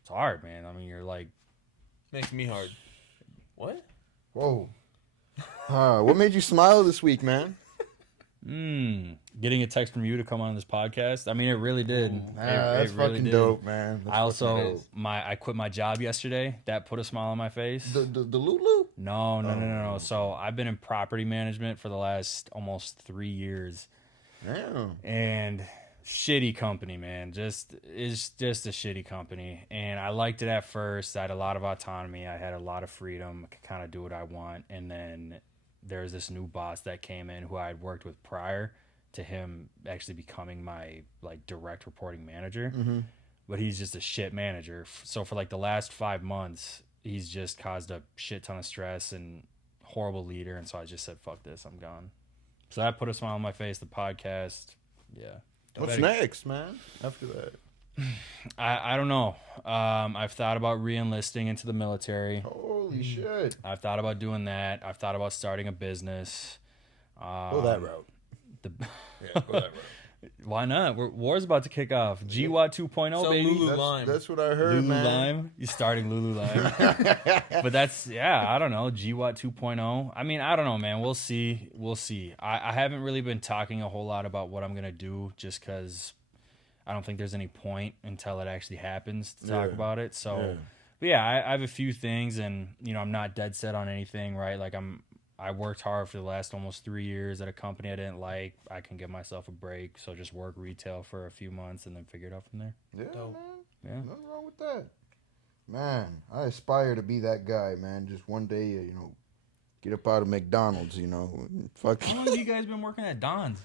it's hard, man. I mean, you're like, Makes me hard. What? Whoa. What made you smile this week, man? getting a text from you to come on this podcast. I mean, it really did. That's it really fucking did. dope, man. That's I also fucking dope. I quit my job yesterday. That put a smile on my face. the Lulu. No. So I've been in property management for the last almost 3 years. Damn. And shitty company, man. It's just a shitty company. And I liked it at first. I had a lot of autonomy. I had a lot of freedom. I could kind of do what I want. And then there's this new boss that came in who I had worked with prior, to him actually becoming my like direct reporting manager. Mm-hmm. But he's just a shit manager. So for like the last 5 months, he's just caused a shit ton of stress and horrible leader. And so I just said, fuck this, I'm gone. So that put a smile on my face. The podcast, yeah. What's next, man? After that, I don't know. I've thought about re-enlisting into the military. holy shit! I've thought about doing that. I've thought about starting a business. Go that route. Yeah, go that route. Why not? War's about to kick off. GWAT 2.0, So baby. Lulu Lime. That's what I heard, Lulu man. Lime. You're starting Lulu Lime. But that's, yeah, I don't know. GWAT 2.0. I mean, I don't know, man. We'll see. We'll see. I haven't really been talking a whole lot about what I'm going to do just because I don't think there's any point until it actually happens to talk Yeah. about it. So, Yeah. but yeah, I have a few things and, you know, I'm not dead set on anything, right? Like I worked hard for the last almost 3 years at a company I didn't like. I can give myself a break. So just work retail for a few months and then figure it out from there. Yeah, Dope. man. Yeah. Nothing wrong with that. Man, I aspire to be that guy, man. Just one day, you know, get up out of McDonald's, you know. Fuck. How long have you guys been working at Don's?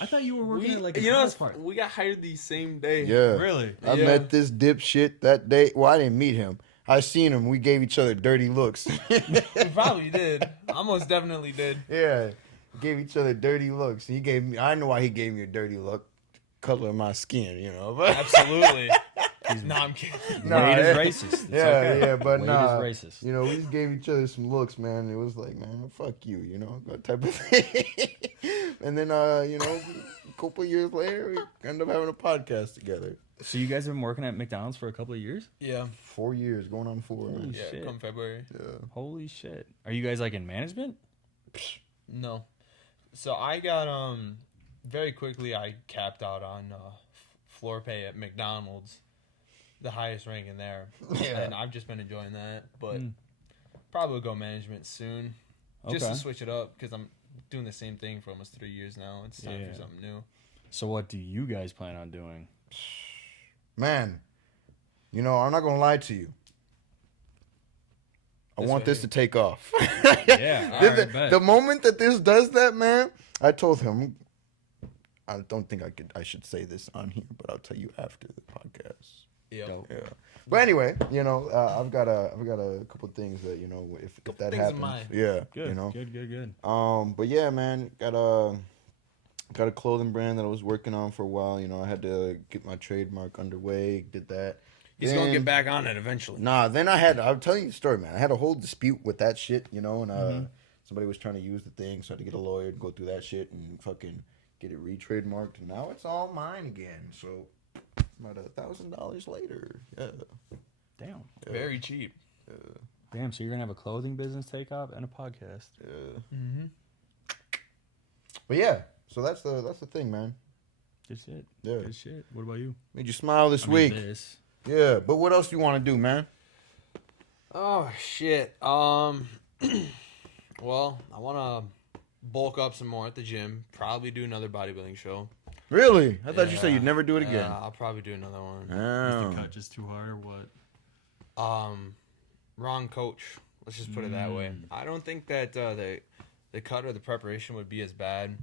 I thought you were working at like a you know, house party. we got hired the same day. Yeah. Really? I Yeah. met this dipshit that day. Well, I didn't meet him. I seen him. We gave each other dirty looks. We probably did. I most definitely did. Yeah. Gave each other dirty looks. He gave me, I know why he gave me a dirty look. Color of my skin, you know. But Absolutely. No, I'm kidding. Nah, Wade yeah. is racist. It's yeah, okay. yeah, but Wade nah. is racist. You know, we just gave each other some looks, man. It was like, man, fuck you, you know, that type of thing. And then, you know, a couple years later, we ended up having a podcast together. So you guys have been working at McDonald's for a couple of years? Yeah. 4 years, going on 4. Holy Man. Yeah, shit. come February. Yeah. Holy shit. Are you guys like in management? No. So I got very quickly I capped out on floor pay at McDonald's, the highest rank in there. Yeah. And I've just been enjoying that, but probably go management soon. Just Okay. to switch it up because I'm doing the same thing for almost 3 years now. It's time Yeah. for something new. So what do you guys plan on doing? Man, you know, I'm not going to lie to you. I This want way this here. to take off. Yeah, the, alright, bet. the moment that this does that, man, I told him, I don't think I should say this on here, but I'll tell you after the podcast. Yep. Dope. Yeah. But anyway, you know, I've got a couple things that, you know, if that things in happens, mind. yeah, Good, you know. good. But yeah, man, got a clothing brand that I was working on for a while. You know, I had to get my trademark underway. Did that. He's going to Then- get back on it eventually. Nah, then I'm telling you the story, man. I had a whole dispute with that shit, you know, and somebody was trying to use the thing, so I had to get a lawyer to go through that shit and fucking get it re-trademarked. And now it's all mine again. So about $1,000 later. Yeah. Damn. Very cheap. Damn, so you're gonna have a clothing business take off and a podcast. Yeah. Mm-hmm. But yeah, so that's the thing, man. Good shit. Yeah. Good shit. What about you? Made you smile this I mean, week. this. Yeah, but what else do you want to do, man? Oh, shit. Well, I want to bulk up some more at the gym. Probably do another bodybuilding show. Really? I thought you said Yeah. you'd never do it again. Yeah, I'll probably do another one. Oh. Cut just too hard or what? Wrong coach. Let's just put it that way. I don't think that the cut or the preparation would be as bad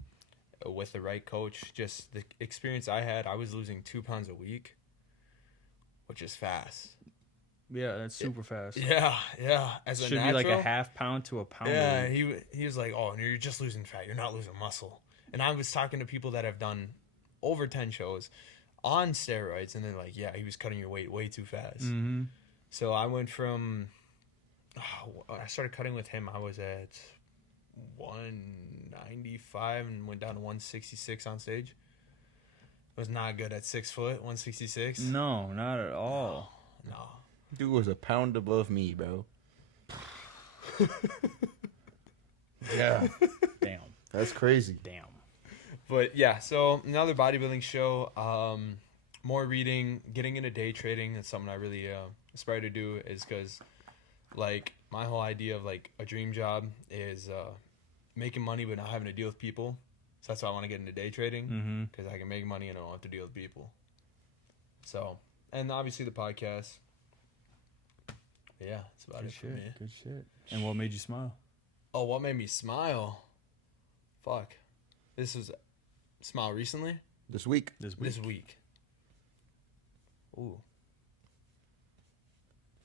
with the right coach. Just the experience I had, I was losing 2 pounds a week, which is fast. Yeah, that's super fast. Yeah. As a Should natural, be like a half pound to a pound. Yeah, a week. he was like, "Oh, you're just losing fat. You're not losing muscle." And I was talking to people that have done over 10 shows on steroids, and they're like, "Yeah, he was cutting your weight way too fast." Mm-hmm. So I went from, I started cutting with him. I was at 195 and went down to 166 on stage. Was not good at 6 foot, 166. No, not at all. No. Dude was a pound above me, bro. Yeah. Damn. That's crazy. Damn. But yeah, so another bodybuilding show. More reading, getting into day trading. That's something I really aspire to do. Is because, like, my whole idea of like a dream job is making money but not having to deal with people. So that's why I want to get into day trading because I can make money and I don't have to deal with people. So, and obviously the podcast. But yeah, that's about Good it for me. shit. Good shit. And what made you smile? Oh, what made me smile? Fuck. This was Smile recently. This week. This week. This week. Ooh.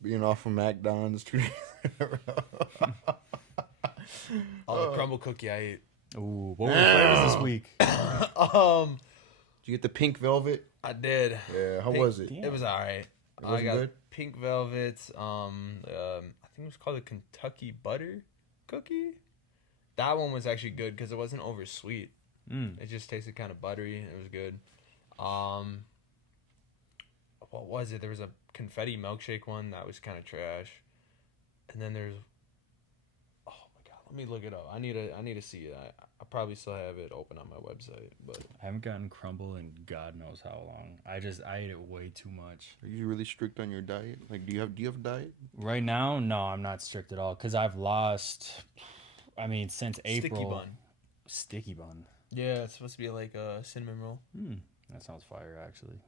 Being off from McDonald's. Oh, the crumble cookie I ate. Ooh, what were the flavors this week? Did you get the pink velvet? I did. Yeah, how Pink- was it? Damn. It was alright. I wasn't got good? pink velvets. I think it was called a Kentucky butter cookie. That one was actually good because it wasn't over sweet. It just tasted kind of buttery. It was good. What was it? There was a confetti milkshake one that was kind of trash, and then there's. Oh my god! Let me look it up. I need to see it. I probably still have it open on my website, but I haven't gotten crumble in God knows how long. I ate it way too much. Are you really strict on your diet? Like, do you have a diet? Right now, no, I'm not strict at all because I've lost. I mean, since April. sticky bun. Sticky bun. Yeah, it's supposed to be like a cinnamon roll. That sounds fire, actually.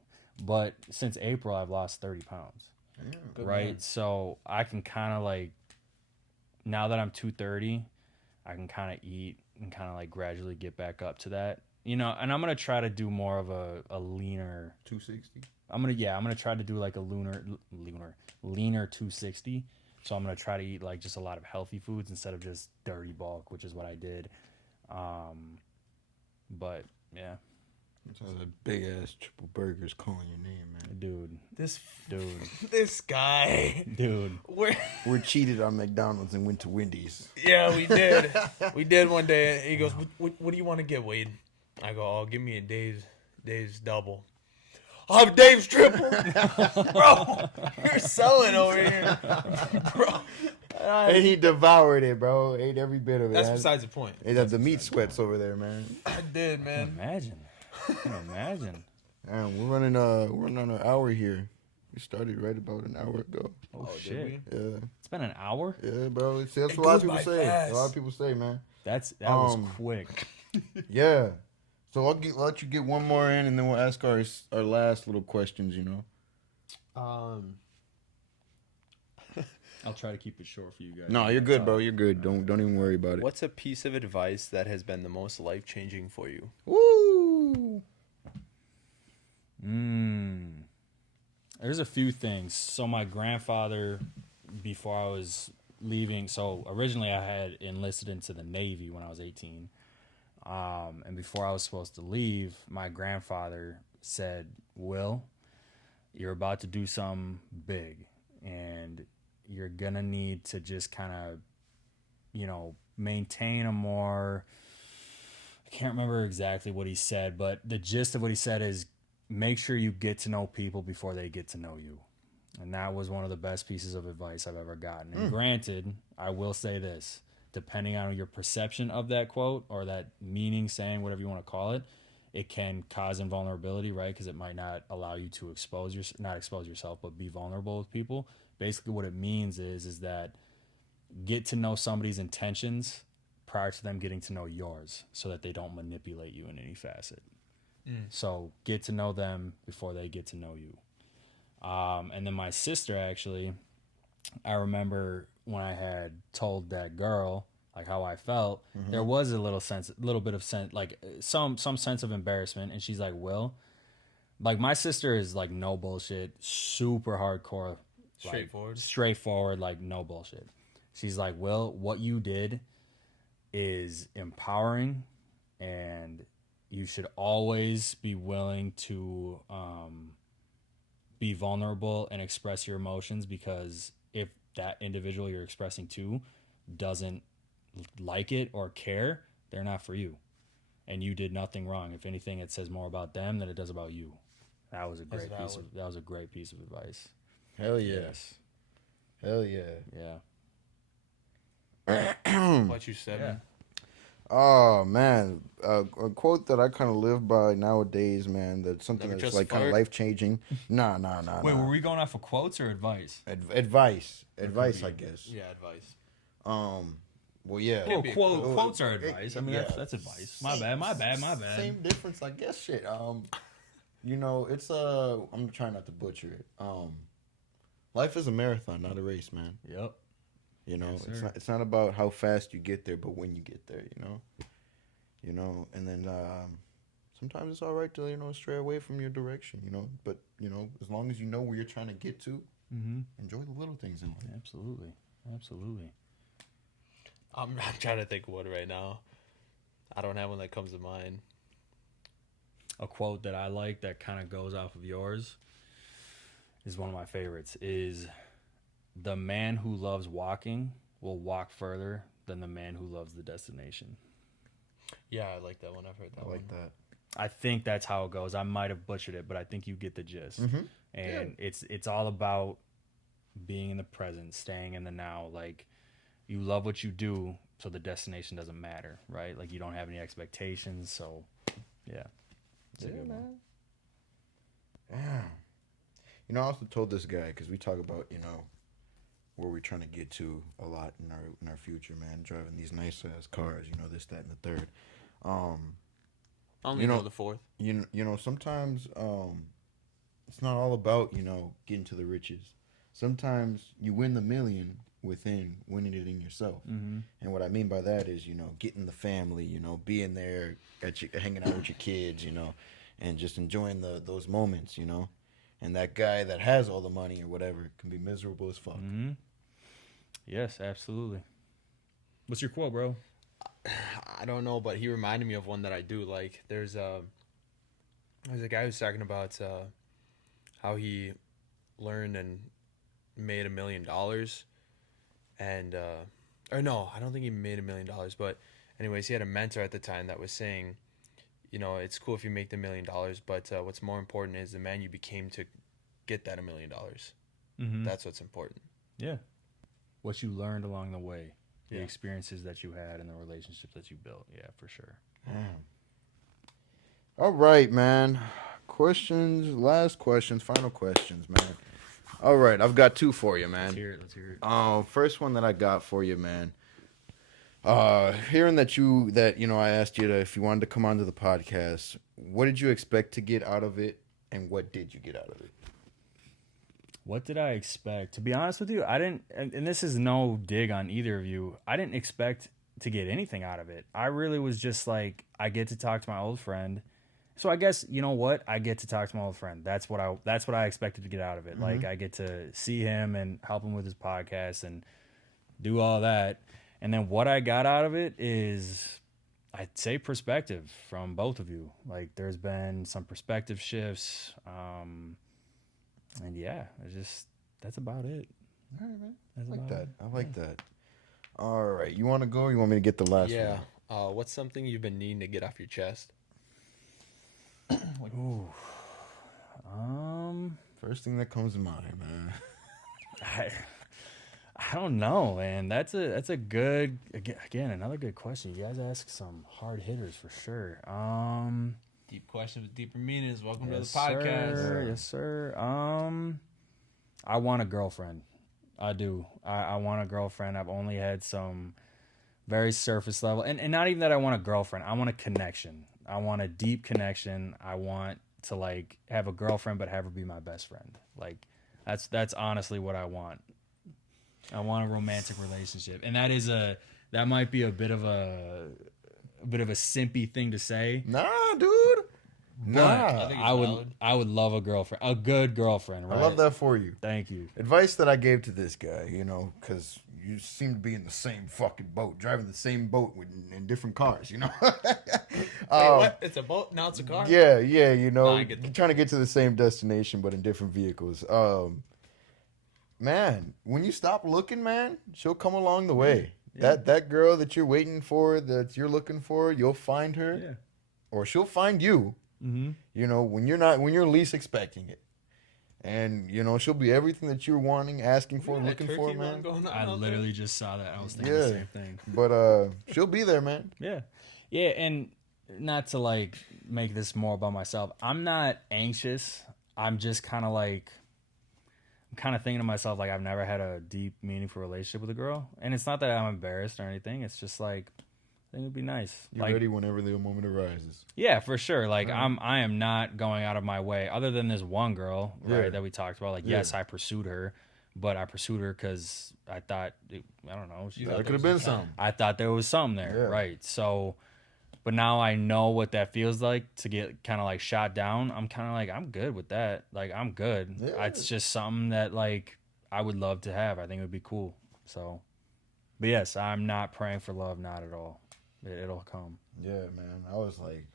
But since April, I've lost 30 pounds. Good Right? man. So I can kind of like, now that I'm 230, I can kind of eat and kind of like gradually get back up to that. You know, and I'm going to try to do more of a leaner. 260. I'm going to try to do like a leaner 260. So I'm going to try to eat like just a lot of healthy foods instead of just dirty bulk, which is what I did. But yeah, That's how the big ass triple burgers calling your name, man. dude, This this guy. dude. We're cheated on McDonald's and went to Wendy's. Yeah, we did. We did one day. He goes, "What do you want to get, Wade?" I go, "Oh, give me a Dave's double." I'll have Dave's triple, bro. You're selling over here, bro. And he devoured it, bro. Ate every bit of it. That's man. besides the point. Hey, the meat sweats over there, man. I did, man. Imagine. Man, we're running on an hour here. We started right about an hour ago. Oh, did shit. we? Yeah, It's been an hour? yeah, bro. That's what It a lot of goes people by say. fast. A lot of people say, man. That was Um, quick. Yeah. So I'll let you get one more in, and then we'll ask our last little questions. You know. I'll try to keep it short for you guys. No, you're good, bro. You're good. Don't even worry about it. What's a piece of advice that has been the most life-changing for you? Woo! There's a few things. So my grandfather, before I was leaving, so originally I had enlisted into the Navy when I was 18. And before I was supposed to leave, my grandfather said, "Will, you're about to do something big, and you're gonna need to just kind of, maintain a more," I can't remember exactly what he said, but the gist of what he said is make sure you get to know people before they get to know you. And that was one of the best pieces of advice I've ever gotten. And granted, I will say this, depending on your perception of that quote or that meaning, saying, whatever you want to call it, it can cause invulnerability, right? Because it might not allow you to not expose yourself, but be vulnerable with people. Basically what it means is that get to know somebody's intentions prior to them getting to know yours so that they don't manipulate you in any facet. So get to know them before they get to know you. And then my sister, actually, I remember when I had told that girl like how I felt, there was a little bit of sense, like some sense of embarrassment. And she's like, "Will," like my sister is like no bullshit, super hardcore, like, straightforward, like no bullshit. She's like, "Will, what you did is empowering, and you should always be willing to be vulnerable and express your emotions, because if that individual you're expressing to doesn't like it or care, they're not for you. And you did nothing wrong. If anything, it says more about them than it does about you." That was a great piece of advice. Hell yeah. Yes. Hell yeah. Yeah. What you said, man? Oh man, a quote that I kind of live by nowadays, man. That's something Never that's trust like a kind of fart? life changing. Nah. Wait, were we going off of quotes or advice? Advice, I guess. Yeah, advice. Well, yeah. Well, be a quotes are advice. I mean, yeah. that's advice. My bad. Same difference, I guess. Shit. It's I'm trying not to butcher it. Life is a marathon, not a race, man. Yep. You know, Yes, sir. it's not about how fast you get there, but when you get there. you know, and then sometimes it's all right to, you know, stray away from your direction, you know, but, you know, as long as you know where you're trying to get to, enjoy the little things in life. Absolutely. Absolutely. I'm trying to think of one right now. I don't have one that comes to mind. A quote that I like that kind of goes off of yours is one of my favorites is the man who loves walking will walk further than the man who loves the destination. Yeah, I like that one. I've heard that I one. like that. I think that's how it goes. I might have butchered it, but I think you get the gist. Mm-hmm. And it's all about being in the present, staying in the now. Like, you love what you do, so the destination doesn't matter, right? Like, you don't have any expectations, so yeah. It's a good one. Yeah. You know, I also told this guy, because we talk about, you know, where we're trying to get to a lot in our future, man. Driving these nice ass cars, you know, this, that, and the third. I only You know- know the fourth. You know, sometimes it's not all about, you know, getting to the riches. Sometimes you win the million within winning it in yourself. Mm-hmm. And what I mean by that is, you know, getting the family, you know, being there hanging out with your kids, you know, and just enjoying those moments, you know. And that guy that has all the money or whatever can be miserable as fuck. Mm-hmm. Yes, absolutely. What's your quote, bro? I don't know, but he reminded me of one that I do like. There's a guy who's talking about how he learned and made $1 million, and or no, I don't think he made $1 million, but anyways, he had a mentor at the time that was saying, you know, it's cool if you make the $1 million, but what's more important is the man you became to get that $1 million. Mm-hmm. That's what's important. Yeah. What you learned along the way, the Yeah. experiences that you had, and the relationships that you built. Yeah, for sure. All right, man. Last questions, final questions, man. All right, I've got two for you, man. Let's hear it. First one that I got for you, man. Hearing that you know, I asked you if you wanted to come onto the podcast, what did you expect to get out of it, and what did you get out of it? What did I expect? To be honest with you, I didn't, and this is no dig on either of you, I didn't expect to get anything out of it. I really was just like, I get to talk to my old friend. So I guess, you know what? I get to talk to my old friend. That's what I expected to get out of it. Mm-hmm. Like, I get to see him and help him with his podcast and do all that. And then what I got out of it is, I'd say, perspective from both of you. Like, there's been some perspective shifts. And yeah, that's about it. All right, man. That's I like about that. it. I like that. All right, you want to go? Or you want me to get the last Yeah. one? What's something you've been needing to get off your chest? Ooh. First thing that comes to mind, man. I don't know, man. That's a good, again, another good question. You guys ask some hard hitters for sure. Deep questions with deeper meanings. Welcome Yes, to the podcast. sir. Yes, sir. I want a girlfriend. I do. I want a girlfriend. I've only had some very surface level, and not even that I want a girlfriend. I want a connection. I want a deep connection. I want to, like, have a girlfriend, but have her be my best friend. Like, that's honestly what I want. I want a romantic relationship, and that might be a bit of a simpy thing to say. Nah, dude. But Nah. think it's valid. I would love a girlfriend, a good girlfriend. Right? I love that for you. Thank you. Advice that I gave to this guy, you know, because you seem to be in the same fucking boat, driving the same boat in different cars, you know. Wait, what? It's a boat? Now it's a car? Yeah, you know, Nah, I get that. you're trying to get to the same destination, but in different vehicles. Man, when you stop looking, man, she'll come along the way. Yeah. That girl that you're waiting for, that you're looking for, you'll find her, Yeah. or she'll find you. Mm-hmm. You know, when you're least expecting it, and you know she'll be everything that you're wanting, asking for, looking for, man. I literally just saw that. I was thinking Yeah. the same thing. But she'll be there, man. Yeah. Yeah, and not to, like, make this more about myself. I'm not anxious. I'm just kind of like, I'm kind of thinking to myself, like, I've never had a deep, meaningful relationship with a girl. And it's not that I'm embarrassed or anything. It's just like, I think it'd be nice. You're Like, ready whenever the moment arises. yeah, for sure. Like, Right. I am not going out of my way, other than this one girl, right, Yeah. that we talked about. Like, Yeah. yes, I pursued her, but I pursued her because I thought, I don't know. You That thought could have there been was a something. I thought there was something there, Yeah. right? So, But now I know what that feels like to get kind of like shot down. I'm kind of like, I'm good with that. Like, I'm good. Yeah. It's just something that like I would love to have. I think it would be cool. So, but yes, I'm not praying for love, not at all. It'll come. Yeah, man. I was like,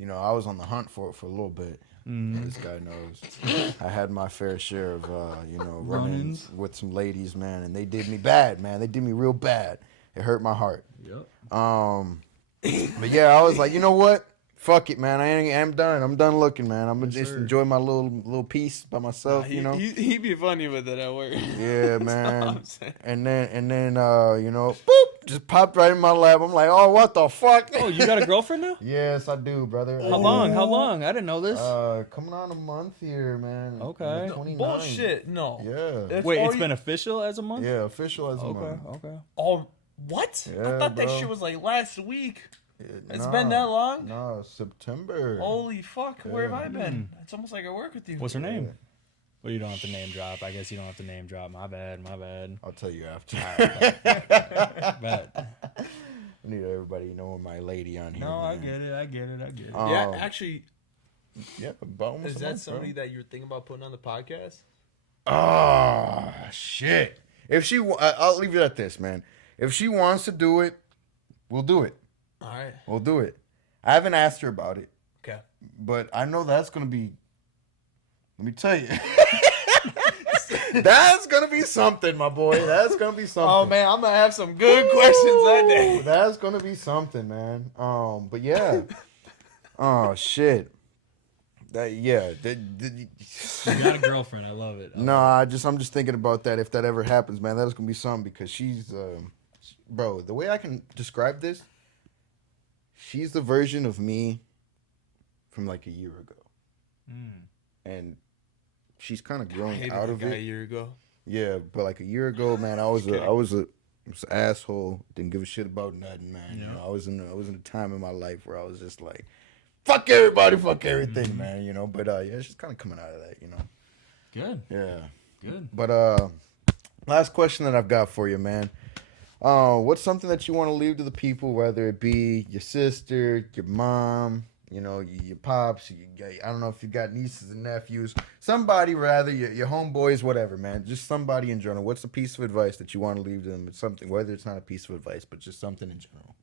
I was on the hunt for it for a little bit. This guy knows. I had my fair share of, running Run-ins. with some ladies, man, and they did me bad, man. They did me real bad. It hurt my heart. Yep. But yeah, I was like, you know what? Fuck it, man. I'm done. I'm done looking, man. I'm gonna Yes, just sir. enjoy my little piece by myself, He'd be funny with it at work. Yeah, That's all man. I'm saying. And then, boop, just popped right in my lap. I'm like, oh, what the fuck? Oh, you got a girlfriend now? Yes, I do, brother. How long? How long? I didn't know this. Coming on a month here, man. Okay. The 29. Bullshit. No. Yeah. Wait, it's all been official as a month? Yeah, official as a Okay. month. Okay. Oh, what? I Yeah, thought that bro. shit was like last week. It's Nah, been that long? No, September. Holy fuck, where have Yeah. I been? It's almost like I work with you. What's her name? Well, you don't have to name drop. I guess you don't have to name drop. My bad. I'll tell you after. But I need everybody knowing my lady on here. no, I man. get it. I get it. I get it. Yeah, actually, Yeah, about almost is a that month, bro. somebody that you're thinking about putting on the podcast? Oh, shit. If she, I'll leave it at this, man. If she wants to do it, we'll do it. All right. We'll do it. I haven't asked her about it, Okay. but I know that's going to be, let me tell you. That's going to be something, my boy. That's going to be something. Oh man, I'm gonna have some good questions that day. That's going to be something, man. But yeah. Oh, shit. You got a girlfriend. I love it. No, I'm just thinking about that. If that ever happens, man, that's gonna be something because she's, bro. The way I can describe this, she's the version of me from like a year ago, and she's kind of growing Hated out that of guy a it. year ago. Yeah, but like a year ago, man, I was an asshole. Didn't give a shit about nothing, man. You Yeah. know, I was in a time in my life where I was just like, fuck everybody, fuck everything, man. You know, but yeah, she's kind of coming out of that. You know. Good. Yeah. Good. But last question that I've got for you, man. What's something that you want to leave to the people, whether it be your sister, your mom, your pops, I don't know if you got nieces and nephews, somebody rather, your homeboys, whatever, man. Just somebody in general. What's a piece of advice that you want to leave them? It's something, whether it's not a piece of advice, but just something in general.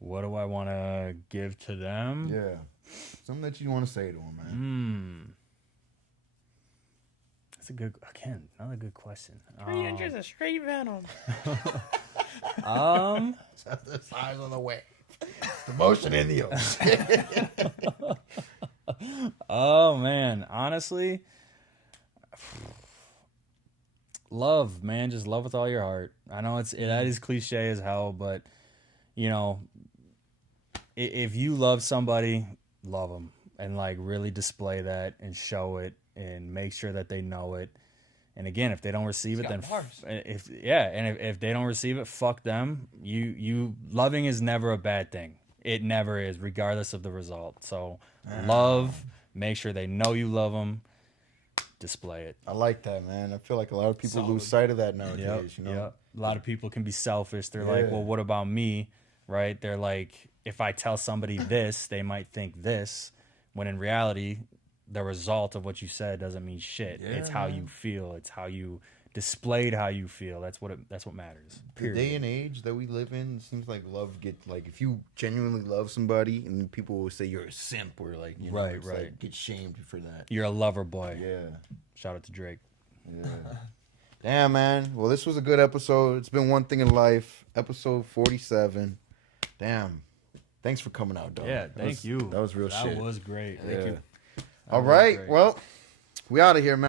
What do I want to give to them? Yeah. Something that you want to say to them, man. That's another good question. 3 inches of straight venom. That's the size of the wave. It's the motion in the ocean. Oh man, honestly, love, man, just love with all your heart. I know that is cliche as hell, but if you love somebody, love them and like really display that and show it and make sure that they know it. And again, if they don't receive it, then if they don't receive it, fuck them. You loving is never a bad thing. It never is, regardless of the result. So love, make sure they know you love them, display it. I like that, man. I feel like a lot of people lose Solid. sight of that nowadays. Yep. A lot of people can be selfish. They're like, Yeah. well, what about me? Right? They're like, if I tell somebody this, they might think this, when in reality, the result of what you said doesn't mean shit. Yeah, it's how man. you feel. It's how you displayed how you feel. That's what matters. The Period. day and age that we live in, it seems like love if you genuinely love somebody, and people will say you're a simp or like, Right, it's right. like, get shamed for that. You're a lover boy. Yeah, Shout out to Drake. yeah. Damn, man. Well, this was a good episode. It's been one thing in life. Episode 47. Damn. Thanks for coming out, dog. Yeah, thank you. That was real shit. That was great. Yeah. Thank you. All right. Well, we out of here, man.